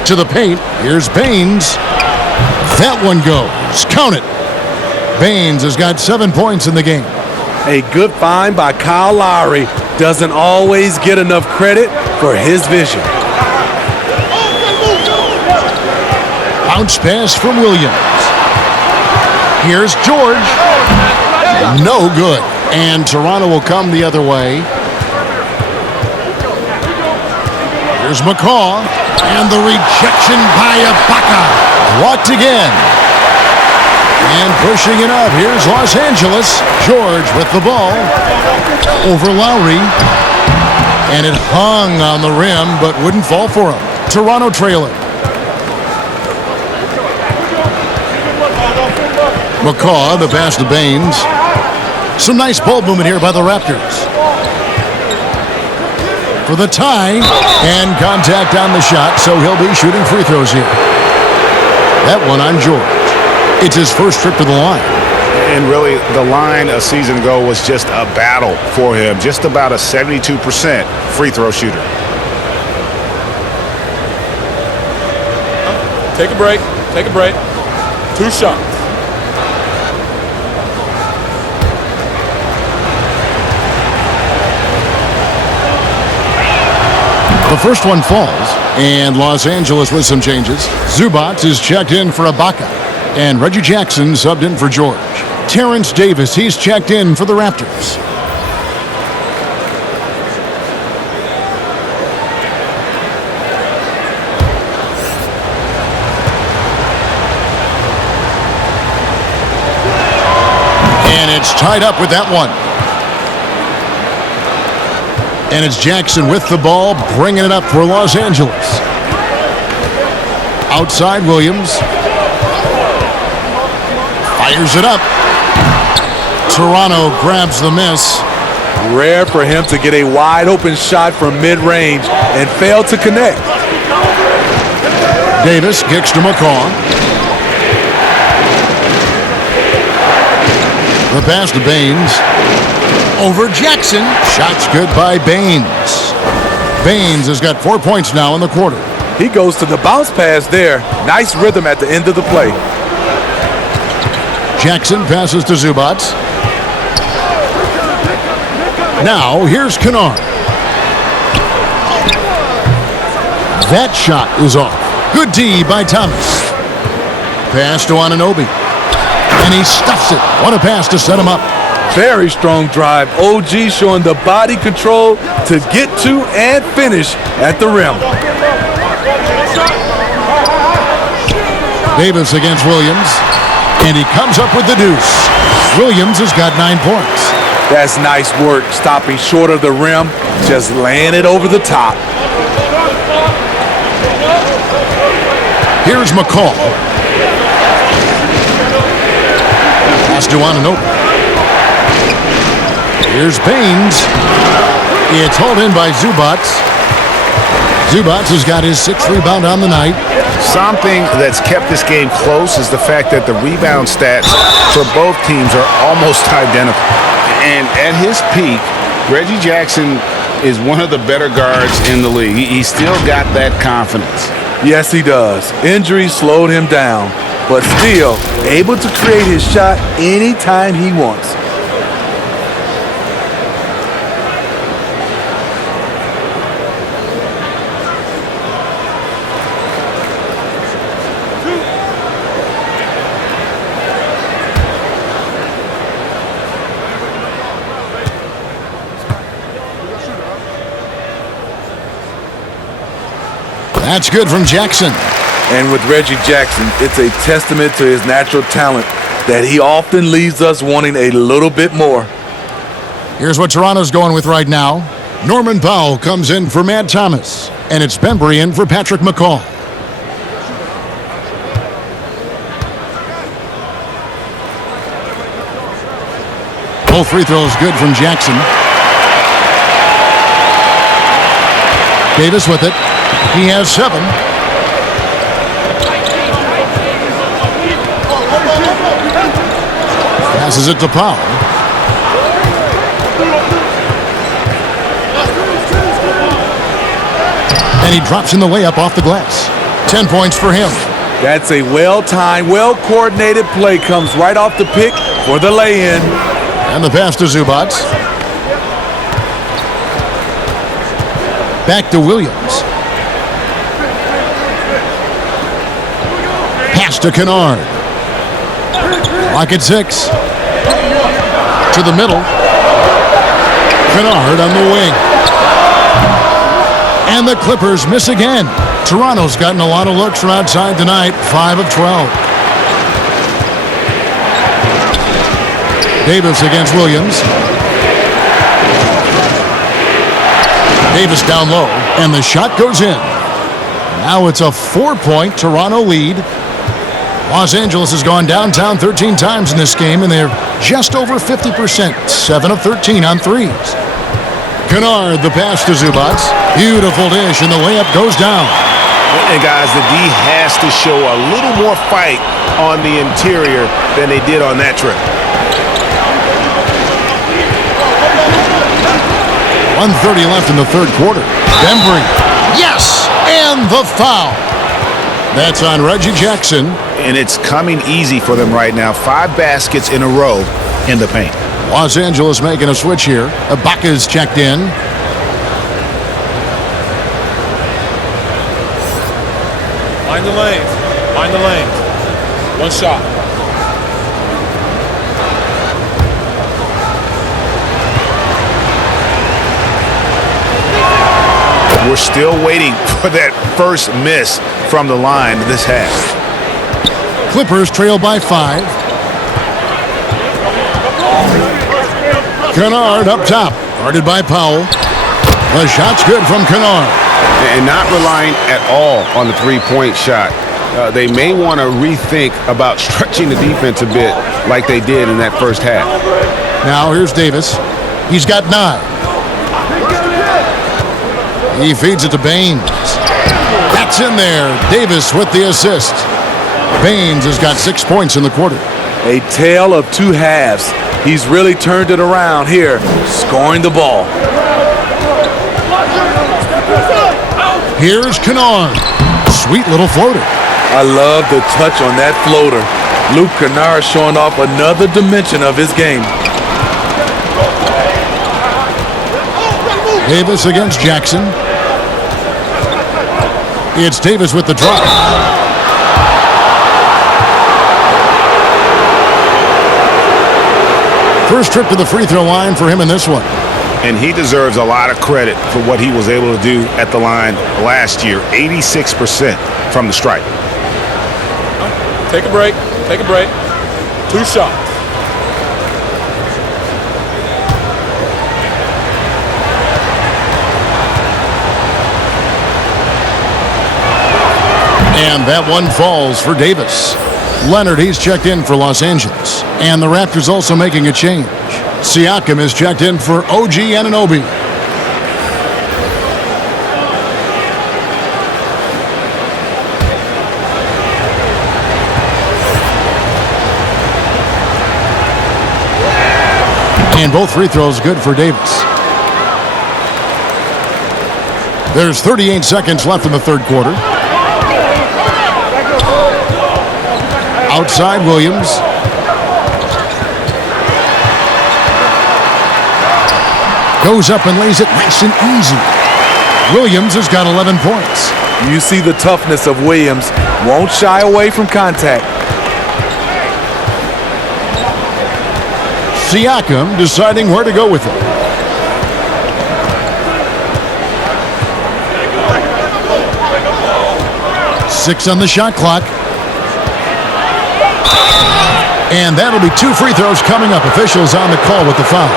To the paint. Here's Baines. That one goes. Count it. Baines has got 7 points in the game. A good find by Kyle Lowry. Doesn't always get enough credit for his vision. Bounce pass from Williams. Here's George. No good. And Toronto will come the other way. Here's McCaw. And the rejection by Ibaka. Blocked again. And pushing it up. Here's Los Angeles. George with the ball. Over Lowry. And it hung on the rim, but wouldn't fall for him. Toronto trailing. McCaw, the pass to Baines. Some nice ball movement here by the Raptors. For the tie, and contact on the shot, so he'll be shooting free throws here. That one on George. It's his first trip to the line. And really, the line a season ago was just a battle for him. Just about a 72% free throw shooter. Take a break. Take a break. 2 shots. The first one falls, and Los Angeles with some changes. Zubac is checked in for Ibaka, and Reggie Jackson subbed in for George. Terrence Davis, he's checked in for the Raptors. And it's tied up with that one. And it's Jackson with the ball, bringing it up for Los Angeles. Outside Williams. Fires it up. Toronto grabs the miss. Rare for him to get a wide open shot from mid-range and fail to connect. Davis kicks to McCaw. The pass to Baines. Over Jackson. Shots good by Baines. Baines has got 4 points now in the quarter. He goes to the bounce pass there. Nice rhythm at the end of the play. Jackson passes to Zubac. Now here's Kennard. That shot is off. Good D by Thomas. Pass to Anunoby. And he stuffs it. What a pass to set him up. Very strong drive. OG showing the body control to get to and finish at the rim. Davis against Williams. And he comes up with the deuce. Williams has got 9 points. That's nice work, stopping short of the rim, just laying it over the top. Here's McCaw. Pass to Anunoby. Here's Baines. It's hauled in by Zubac. Zubac has got his 6th rebound on the night. Something that's kept this game close is the fact that the rebound stats for both teams are almost identical. And at his peak, Reggie Jackson is one of the better guards in the league. He's still got that confidence. Yes, he does. Injury slowed him down, but still able to create his shot anytime he wants. That's good from Jackson. And with Reggie Jackson, it's a testament to his natural talent that he often leaves us wanting a little bit more. Here's what Toronto's going with right now. Norman Powell comes in for Matt Thomas. And it's Bembry in for Patrick McCaw. Both free throws good from Jackson. Davis with it. He has 7. Passes it to Powell. And he drops in the layup off the glass. 10 points for him. That's a well-timed, well-coordinated play. Comes right off the pick for the lay-in. And the pass to Zubac. Back to Williams. Pass to Kennard. Clock at 6. To the middle. Kennard on the wing. And the Clippers miss again. Toronto's gotten a lot of looks from outside tonight. 5 of 12. Davis against Williams. Davis down low, and the shot goes in. Now it's a 4-point Toronto lead. Los Angeles has gone downtown 13 times in this game, and they're just over 50%, 7 of 13 on threes. Kennard, the pass to Zubac. Beautiful dish, and the layup goes down. And guys, the D has to show a little more fight on the interior than they did on that trip. 1:30 left in the third quarter. Bembry, yes, and the foul. That's on Reggie Jackson. And it's coming easy for them right now. 5 baskets in a row in the paint. Los Angeles making a switch here. Ibaka is checked in. Mind the lanes. Mind the lanes. One shot. We're still waiting for that first miss from the line this half. Clippers trail by 5. Kennard up top. Guarded by Powell. The shot's good from Kennard. And not relying at all on the three-point shot. They may want to rethink about stretching the defense a bit like they did in that first half. Now here's Davis. He's got 9. He feeds it to Baines. That's in there. Davis with the assist. Baines has got 6 points in the quarter. A tale of two halves. He's really turned it around here, scoring the ball. Here's Kennard. Sweet little floater. I love the touch on that floater. Luke Kennard showing off another dimension of his game. Davis against Jackson. It's Davis with the drop. First trip to the free throw line for him in this one. And he deserves a lot of credit for what he was able to do at the line last year. 86% from the stripe. Take a break. Take a break. 2 shots. And that one falls for Davis. Leonard, he's checked in for Los Angeles. And the Raptors also making a change. Siakam is checked in for OG Anunoby. And both free throws good for Davis. There's 38 seconds left in the third quarter. Outside Williams. Goes up and lays it nice and easy. Williams has got 11 points. You see the toughness of Williams. Won't shy away from contact. Siakam deciding where to go with it. Six on the shot clock. And that'll be 2 free throws coming up. Officials on the call with the foul.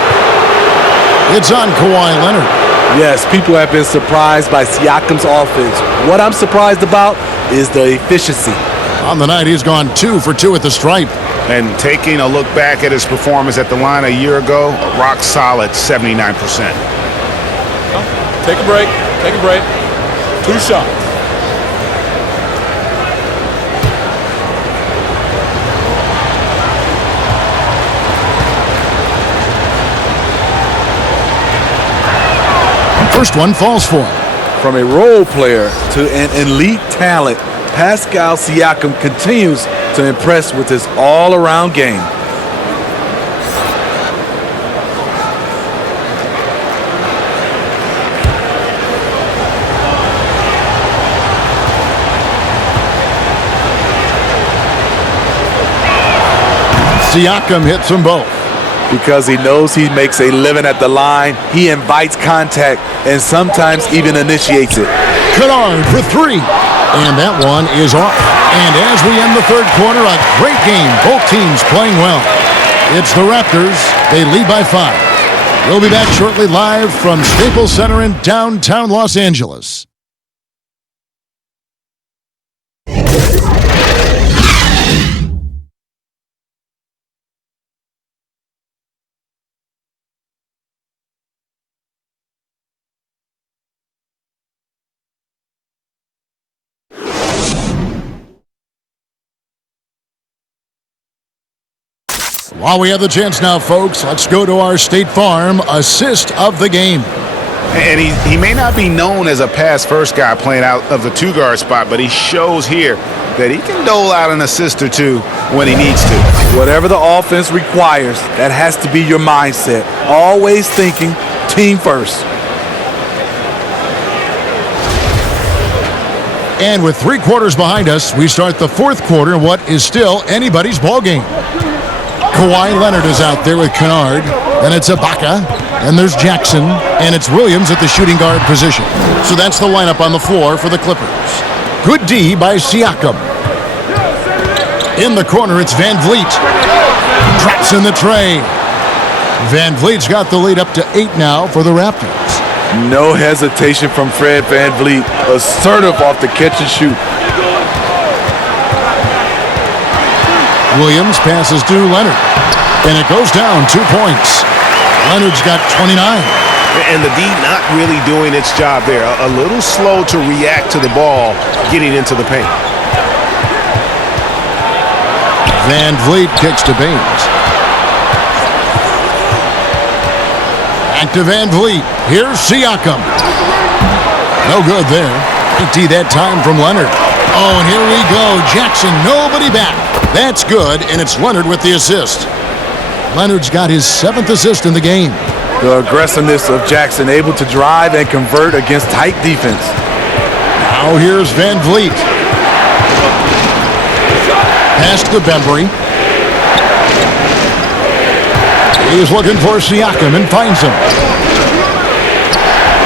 It's on Kawhi Leonard. Yes, people have been surprised by Siakam's offense. What I'm surprised about is the efficiency. On the night, he's gone 2 for 2 at the stripe. And taking a look back at his performance at the line a year ago, a rock solid 79%. Take a break. Take a break. 2 shots. First one falls for him. From a role player to an elite talent, Pascal Siakam continues to impress with his all-around game. Siakam hits them both. Because he knows he makes a living at the line, he invites contact and sometimes even initiates it. Kennard for 3. And that one is off. And as we end the third quarter, a great game. Both teams playing well. It's the Raptors. They lead by 5. We'll be back shortly live from Staples Center in downtown Los Angeles. While we have the chance now, folks, let's go to our State Farm assist of the game. And he may not be known as a pass-first guy playing out of the two-guard spot, but he shows here that he can dole out an assist or two when he needs to. Whatever the offense requires, that has to be your mindset. Always thinking team first. And with 3 quarters behind us, we start the 4th quarter in what is still anybody's ball game. Kawhi Leonard is out there with Kennard, and it's Ibaka, and there's Jackson, and it's Williams at the shooting guard position. So that's the lineup on the floor for the Clippers. Good D by Siakam. In the corner, it's Van Vliet. Drops in the tray. Van Vliet's got the lead up to 8 now for the Raptors. No hesitation from Fred Van Vliet. Assertive off the catch and shoot. Williams passes to Leonard, and it goes down 2 points. Leonard's got 29. And the D not really doing its job there. A little slow to react to the ball getting into the paint. Van Vliet kicks to Baines. Back to Van Vliet. Here's Siakam. No good there. Empty that time from Leonard. Oh, and here we go. Jackson, nobody back. That's good, and it's Leonard with the assist. Leonard's got his 7th assist in the game. The aggressiveness of Jackson, able to drive and convert against tight defense. Now here's Van Vliet. Pass to Bembry. He's looking for Siakam and finds him.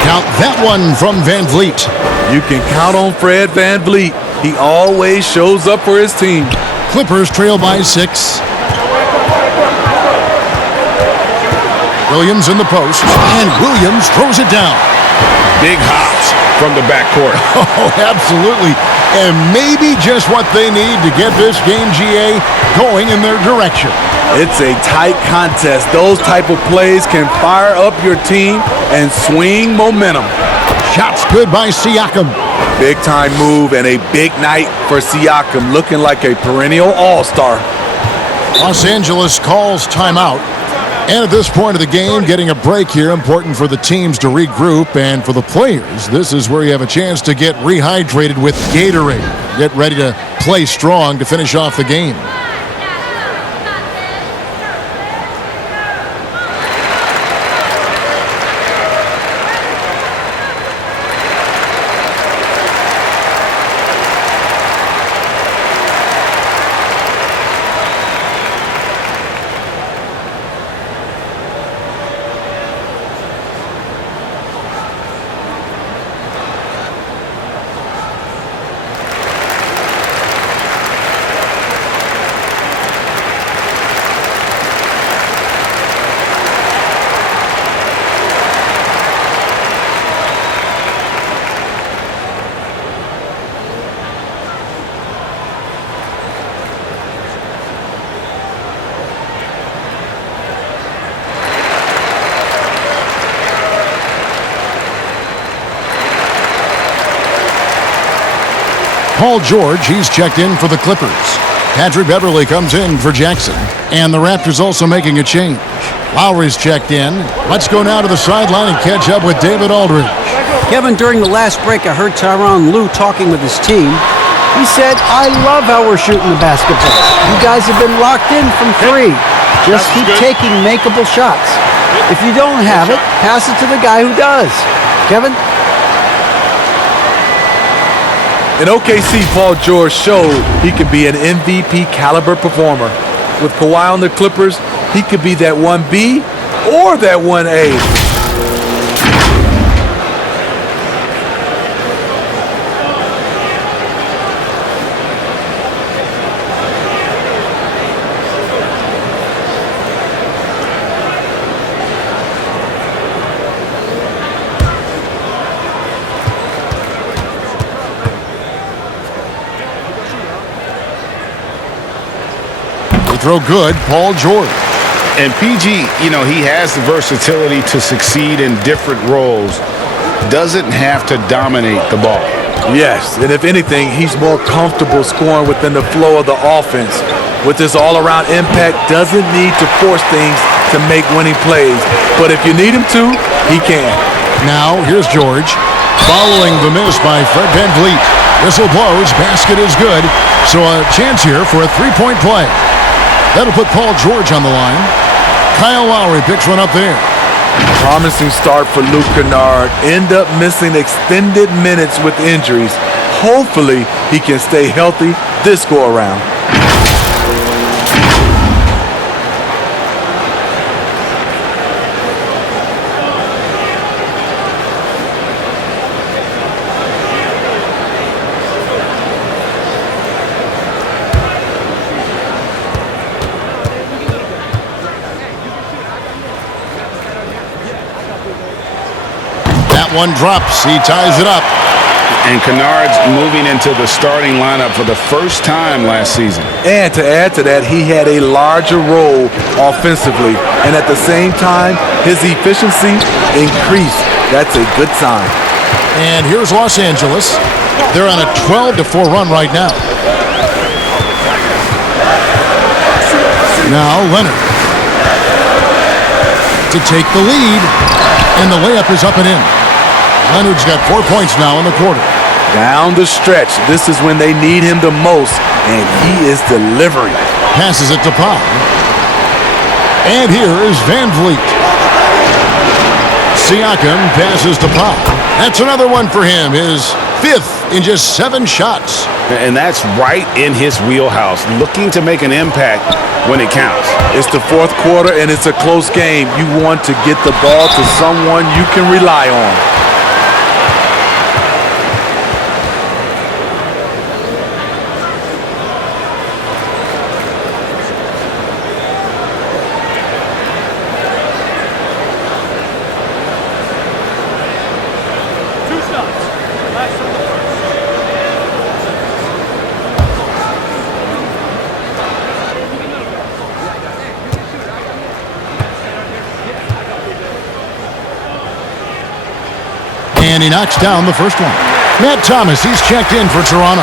Count that one from Van Vliet. You can count on Fred Van Vliet. He always shows up for his team. Clippers trail by 6. Williams in the post, and Williams throws it down. Big hops from the backcourt. Oh, absolutely. And maybe just what they need to get this game, GA, going in their direction. It's a tight contest. Those type of plays can fire up your team and swing momentum. Shots good by Siakam. Big time move and a big night for Siakam, looking like a perennial all-star. Los Angeles calls timeout. And at this point of the game, getting a break here, important for the teams to regroup, and for the players, this is where you have a chance to get rehydrated with Gatorade. Get ready to play strong to finish off the game. Paul George, he's checked in for the Clippers. Patrick Beverley comes in for Jackson. And the Raptors also making a change. Lowry's checked in. Let's go now to the sideline and catch up with David Aldridge. Kevin, during the last break, I heard Tyronn Lue talking with his team. He said, I love how we're shooting the basketball. You guys have been locked in from 3. Just keep taking makeable shots. If you don't have it, pass it to the guy who does. Kevin? In OKC, Paul George showed he could be an MVP caliber performer. With Kawhi on the Clippers, he could be that 1B or that 1A. throw good, Paul George. And PG, he has the versatility to succeed in different roles. Doesn't have to dominate the ball. Yes, and if anything, he's more comfortable scoring within the flow of the offense. With his all-around impact, doesn't need to force things to make winning plays. But if you need him to, he can. Now, here's George. Following the miss by Fred VanVleet. Whistle blows, basket is good. So a chance here for a three-point play. That'll put Paul George on the line. Kyle Lowry picks one up there. Promising start for Luke Kennard. End up missing extended minutes with injuries. Hopefully, he can stay healthy this go-around. One drops. He ties it up. And Kennard's moving into the starting lineup for the first time last season. And to add to that, he had a larger role offensively. And at the same time, his efficiency increased. That's a good sign. And here's Los Angeles. They're on a 12-4 run right now. Now Leonard to take the lead. And the layup is up and in. Leonard's got 4 points now in the quarter. Down the stretch, this is when they need him the most, and he is delivering. Passes it to Pop. And here is VanVleet. Siakam passes to Pop. That's another one for him, his fifth in just 7 shots. And that's right in his wheelhouse, looking to make an impact when it counts. It's the fourth quarter, and it's a close game. You want to get the ball to someone you can rely on. And he knocks down the first one. Matt Thomas, he's checked in for Toronto.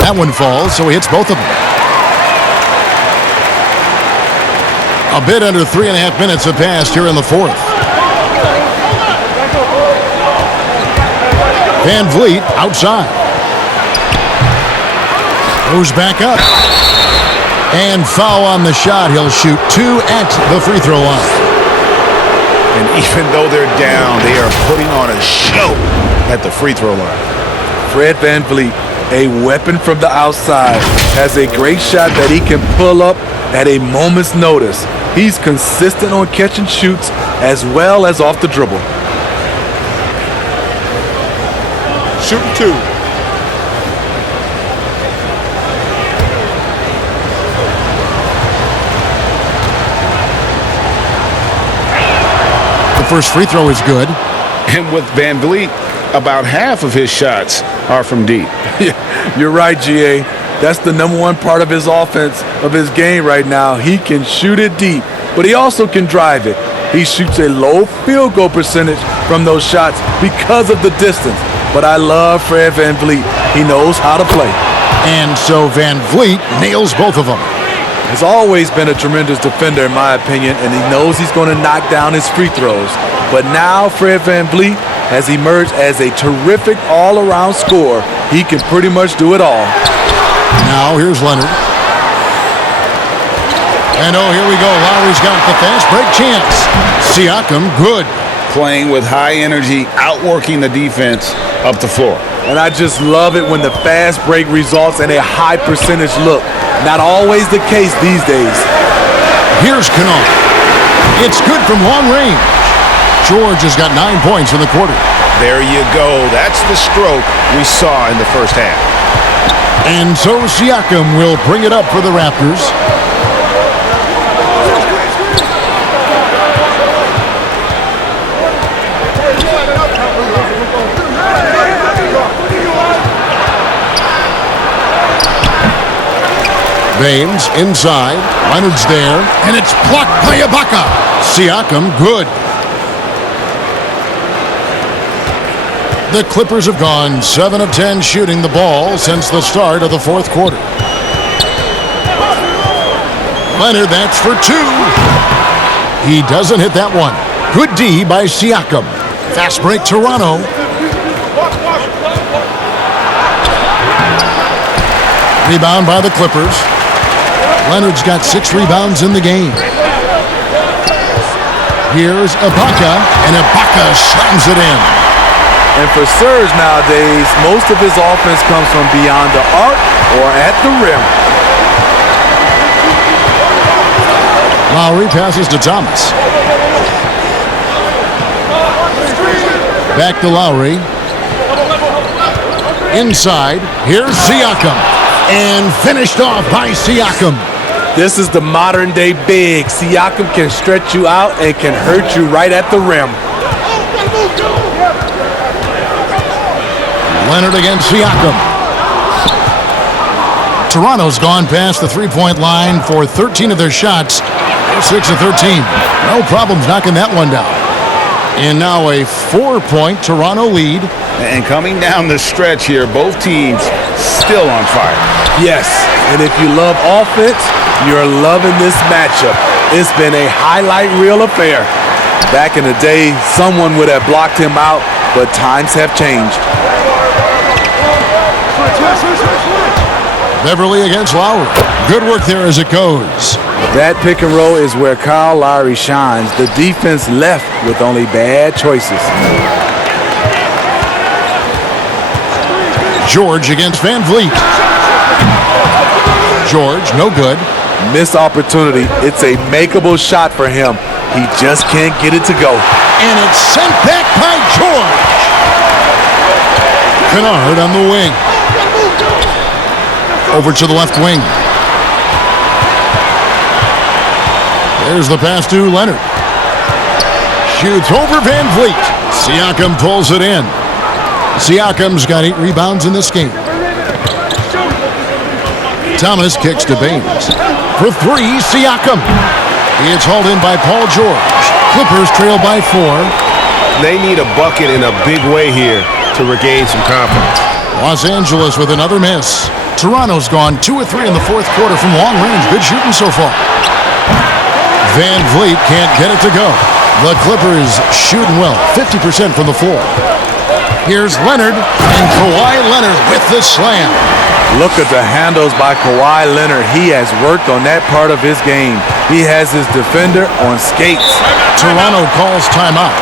That one falls, so he hits both of them. A bit under 3.5 minutes have passed here in the fourth. VanVleet outside. Goes back up. And foul on the shot. He'll shoot 2 at the free throw line. And even though they're down, they are putting on a show at the free throw line. Fred VanVleet, a weapon from the outside, has a great shot that he can pull up at a moment's notice. He's consistent on catch and shoots as well as off the dribble. Shooting 2. The first free throw is good. And with VanVleet, about half of his shots are from deep. You're right, GA. That's the number one part of his offense, of his game right now. He can shoot it deep, but he also can drive it. He shoots a low field goal percentage from those shots because of the distance. But I love Fred VanVleet. He knows how to play. And so VanVleet nails both of them. Has always been a tremendous defender, in my opinion, and he knows he's going to knock down his free throws. But now Fred VanVleet has emerged as a terrific all-around scorer. He can pretty much do it all. Now here's Leonard. And oh, here we go. Lowry's got the fast break chance. Siakam, good. Playing with high energy, outworking the defense up the floor. And I just love it when the fast break results in a high percentage look. Not always the case these days. Here's Kennard. It's good from long range. George has got 9 points in the quarter. There you go. That's the stroke we saw in the first half. And so Siakam will bring it up for the Raptors. Baines inside. Leonard's there. And it's blocked by Ibaka. Siakam, good. The Clippers have gone 7 of 10 shooting the ball since the start of the fourth quarter. Leonard, that's for 2. He doesn't hit that one. Good D by Siakam. Fast break Toronto. Rebound by the Clippers. Leonard's got 6 rebounds in the game. Here's Ibaka, and Ibaka slams it in. And for Serge nowadays, most of his offense comes from beyond the arc or at the rim. Lowry passes to Thomas. Back to Lowry. Inside, here's Siakam. And finished off by Siakam. This is the modern day big. Siakam can stretch you out and can hurt you right at the rim. Leonard against Siakam. Toronto's gone past the three-point line for 13 of their shots. They're 6 of 13. No problems knocking that one down. And now a 4-point Toronto lead. And coming down the stretch here, both teams still on fire. Yes, and if you love offense, you're loving this matchup. It's been a highlight reel affair. Back in the day, someone would have blocked him out, but times have changed. Beverly against Lowry. Good work there as it goes. That pick and roll is where Kyle Lowry shines. The defense left with only bad choices. George against Van Vliet. George, no good. Missed opportunity. It's a makeable shot for him. He just can't get it to go. And it's sent back by George. Kennard on the wing. Over to the left wing. There's the pass to Leonard. Shoots over Van Vliet. Siakam pulls it in. Siakam's got 8 rebounds in this game. Thomas kicks to Baines. For 3, Siakam. It's hauled in by Paul George. Clippers trail by 4. They need a bucket in a big way here to regain some confidence. Los Angeles with another miss. Toronto's gone 2 of 3 in the fourth quarter from long range. Good shooting so far. Van Vliet can't get it to go. The Clippers shooting well, 50% from the floor. Here's Leonard, and Kawhi Leonard with the slam. Look at the handles by Kawhi Leonard. He has worked on that part of his game. He has his defender on skates. Toronto calls timeout.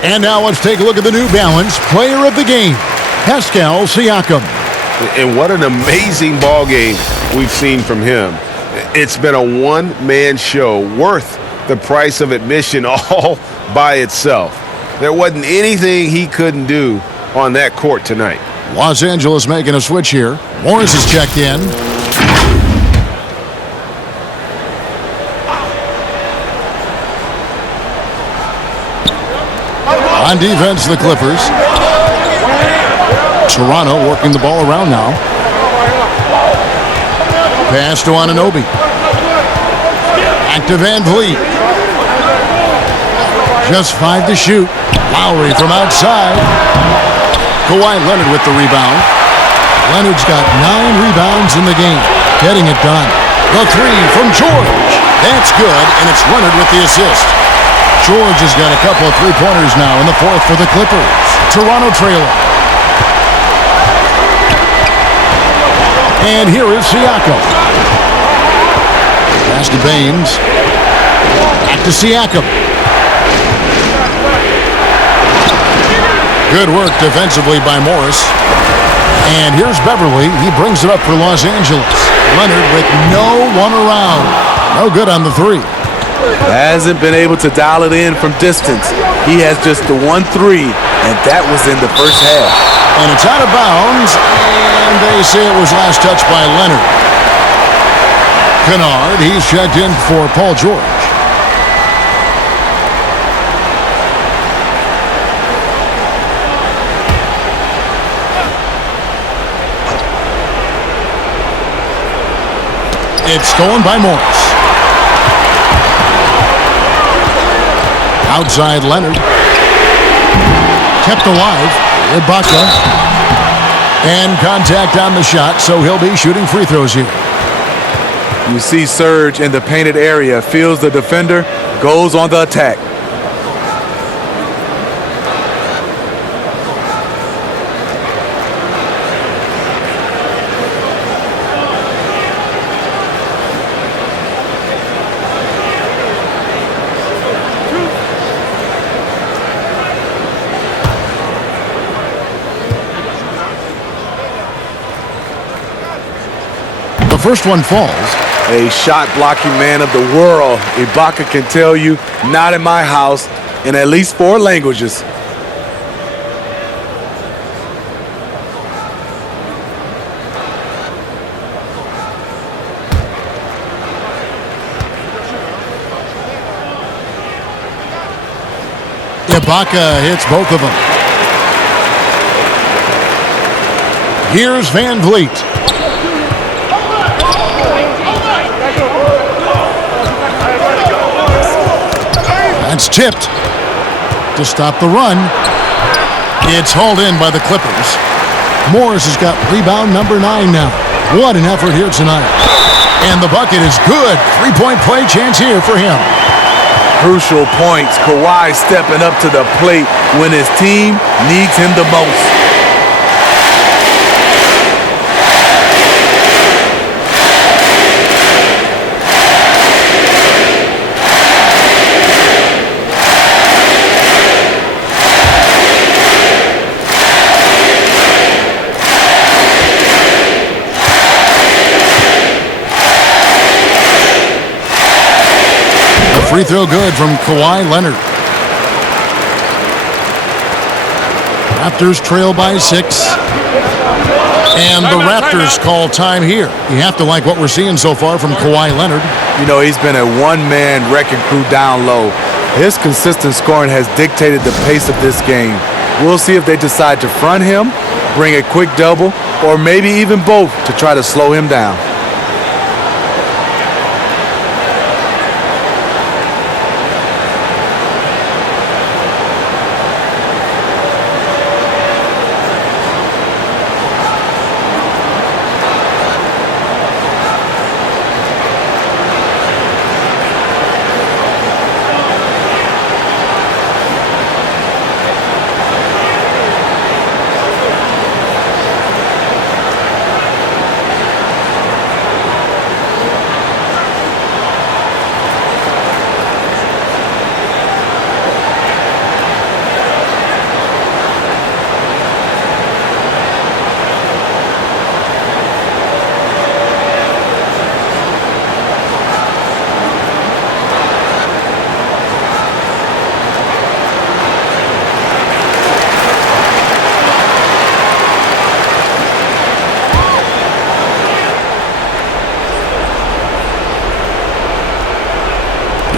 And now let's take a look at the New Balance player of the game, Pascal Siakam. And what an amazing ball game we've seen from him. It's been a one-man show worth the price of admission all by itself. There wasn't anything he couldn't do on that court tonight. Los Angeles making a switch here. Morris is checked in. On defense, the Clippers. Toronto working the ball around now. Pass to Anunoby. Back to Van Vliet. Just 5 to shoot. Lowry from outside. Kawhi Leonard with the rebound. Leonard's got 9 rebounds in the game. Getting it done. The 3 from George. That's good, and it's Leonard with the assist. George has got a couple of three-pointers now in the fourth for the Clippers. Toronto trailer. And here is Siakam. Pass to Baines. Back to Siakam. Good work defensively by Morris. And here's Beverly. He brings it up for Los Angeles. Leonard with no one around. No good on the 3. Hasn't been able to dial it in from distance. He has just the 1 3, and that was in the first half. And it's out of bounds, and they say it was last touched by Leonard. Kennard, he's checked in for Paul George. It's stolen by Morris. Outside Leonard. Kept alive. Ibaka. And contact on the shot, so he'll be shooting free throws here. You see Serge in the painted area, feels the defender, goes on the attack. The first one falls. A shot-blocking man of the world. Ibaka can tell you, not in my house, in at least 4 languages. Ibaka hits both of them. Here's Van Vliet. That's tipped to stop the run. It's hauled in by the Clippers. Morris has got rebound number 9 now. What an effort here tonight. And the bucket is good. 3-point play chance here for him. Crucial points. Kawhi stepping up to the plate when his team needs him the most. Free throw good from Kawhi Leonard. Raptors trail by 6. And the Raptors call time here. You have to like what we're seeing so far from Kawhi Leonard. You know, he's been a one-man wrecking crew down low. His consistent scoring has dictated the pace of this game. We'll see if they decide to front him, bring a quick double, or maybe even both to try to slow him down.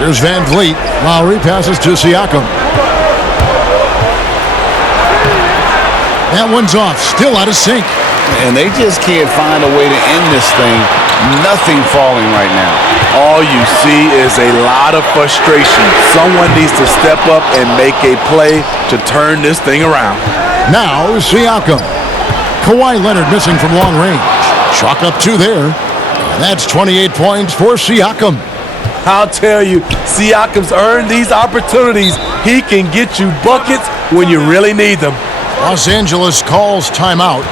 Here's Van Vliet. Lowry passes to Siakam. That one's off, still out of sync. And they just can't find a way to end this thing. Nothing falling right now. All you see is a lot of frustration. Someone needs to step up and make a play to turn this thing around. Now, Siakam. Kawhi Leonard missing from long range. Chalk up 2 there. And that's 28 points for Siakam. I'll tell you, Siakam's earned these opportunities. He can get you buckets when you really need them. Los Angeles calls timeout.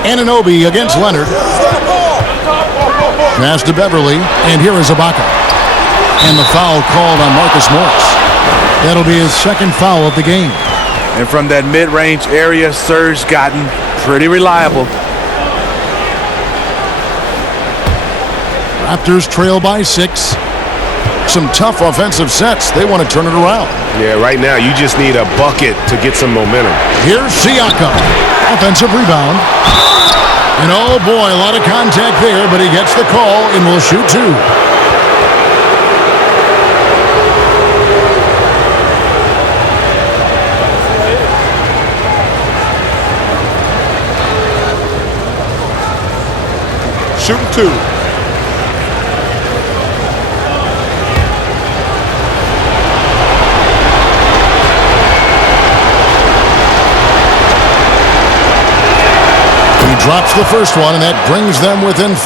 Anunoby against Leonard. Pass to Beverly, and here is Ibaka. And the foul called on Marcus Morris. That'll be his second foul of the game. And from that mid-range area, Serge gotten pretty reliable. Raptors trail by 6. Some tough offensive sets. They want to turn it around. Yeah, right now you just need a bucket to get some momentum. Here's Siakam. Offensive rebound. And oh boy, a lot of contact there, but he gets the call and will shoot 2. Shooting 2. Drops the first one, and that brings them within 5.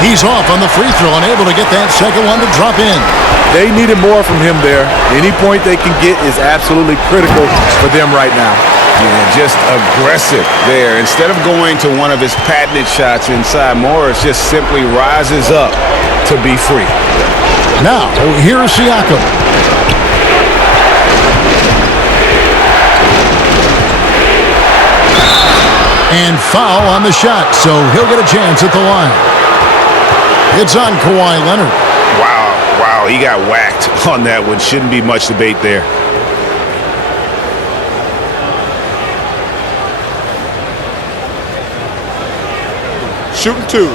He's off on the free throw, unable to get that second one to drop in. They needed more from him there. Any point they can get is absolutely critical for them right now. Yeah, just aggressive there. Instead of going to one of his patented shots inside, Morris just simply rises up to be free. Now, here's Siakam. And foul on the shot, so he'll get a chance at the line. It's on Kawhi Leonard. Wow, he got whacked on that one. Shouldn't be much debate there. Shooting 2.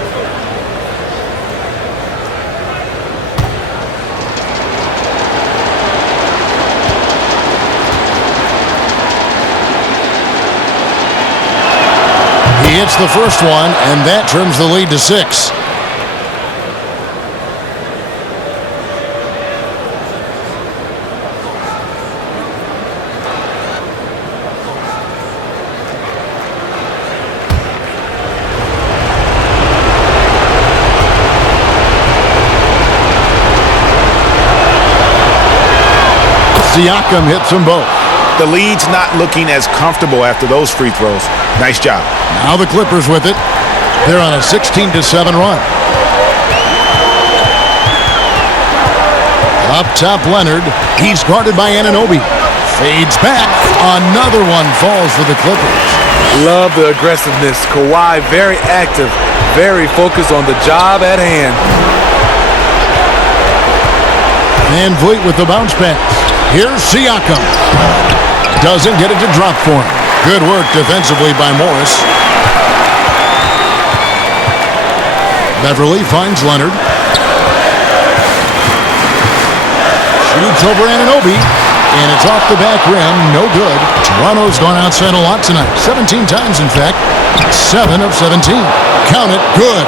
He hits the first one, and that turns the lead to 6. Siakam hits them both. The lead's not looking as comfortable after those free throws. Nice job. Now the Clippers with it. They're on a 16-7 run. Up top, Leonard. He's guarded by Anunoby. Fades back. Another one falls for the Clippers. Love the aggressiveness. Kawhi very active, very focused on the job at hand. Van Vliet with the bounce pass. Here's Siakam. Doesn't get it to drop for him. Good work defensively by Morris. Beverly finds Leonard. Shoots over Anunoby, and it's off the back rim. No good. Toronto's gone outside a lot tonight. 17 times, in fact. 7 of 17. Count it. Good.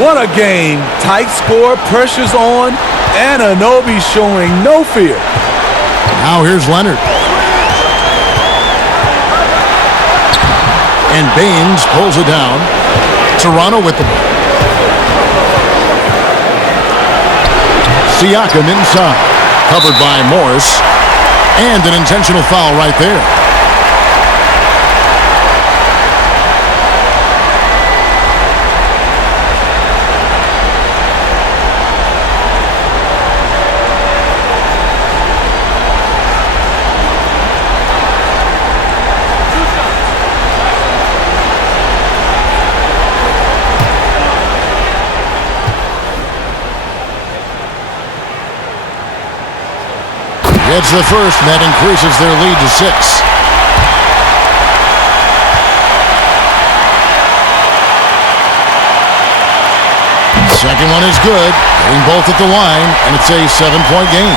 What a game. Tight score, pressure's on. Anunoby showing no fear. Now here's Leonard. And Baines pulls it down. Toronto with the ball. Siakam inside. Covered by Morris. And an intentional foul right there. It's the first, and that increases their lead to 6. Second one is good. Hitting both at the line, and it's a 7-point game.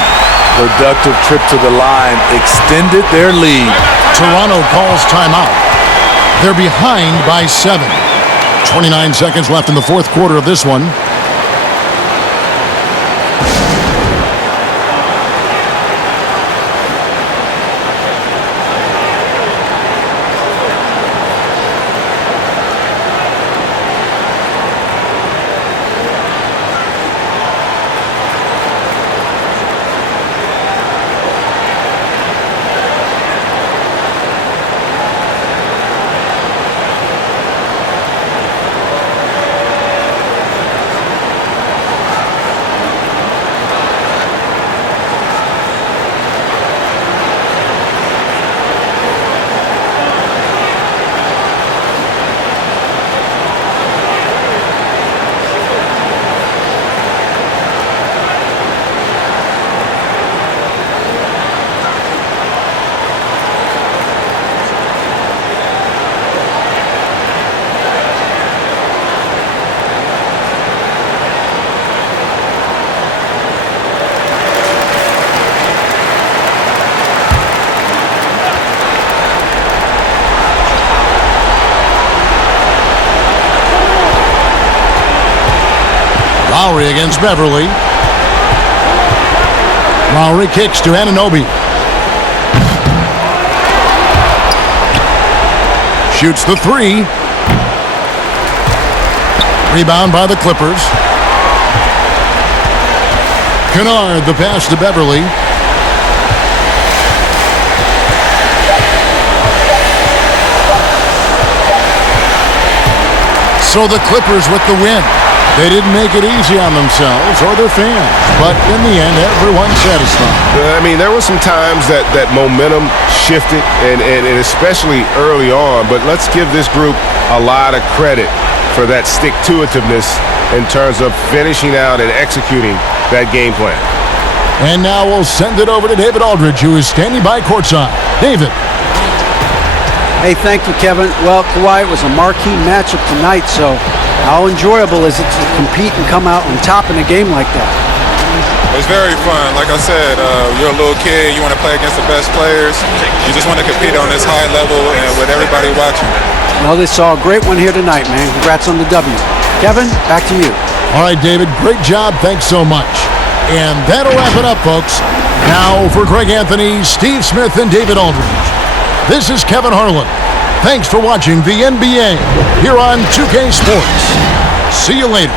Productive trip to the line extended their lead. Toronto calls timeout. They're behind by 7. 29 seconds left in the fourth quarter of this one. Lowry against Beverly. Lowry kicks to Anunoby. Shoots the 3. Rebound by the Clippers. Kennard, the pass to Beverly. So the Clippers with the win. They didn't make it easy on themselves or their fans, but in the end, everyone's satisfied. I mean, there were some times that momentum shifted, and especially early on, but let's give this group a lot of credit for that stick-to-itiveness in terms of finishing out and executing that game plan. And now we'll send it over to David Aldridge, who is standing by courtside. David. Hey, thank you, Kevin. Well, Kawhi, it was a marquee matchup tonight, so how enjoyable is it to compete and come out on top in a game like that? It's very fun. Like I said, you're a little kid. You want to play against the best players. You just want to compete on this high level and with everybody watching. Well, they saw a great one here tonight, man. Congrats on the W. Kevin, back to you. All right, David, great job. Thanks so much. And that'll wrap it up, folks. Now for Greg Anthony, Steve Smith, and David Aldridge. This is Kevin Harlan. Thanks for watching the NBA here on 2K Sports. See you later.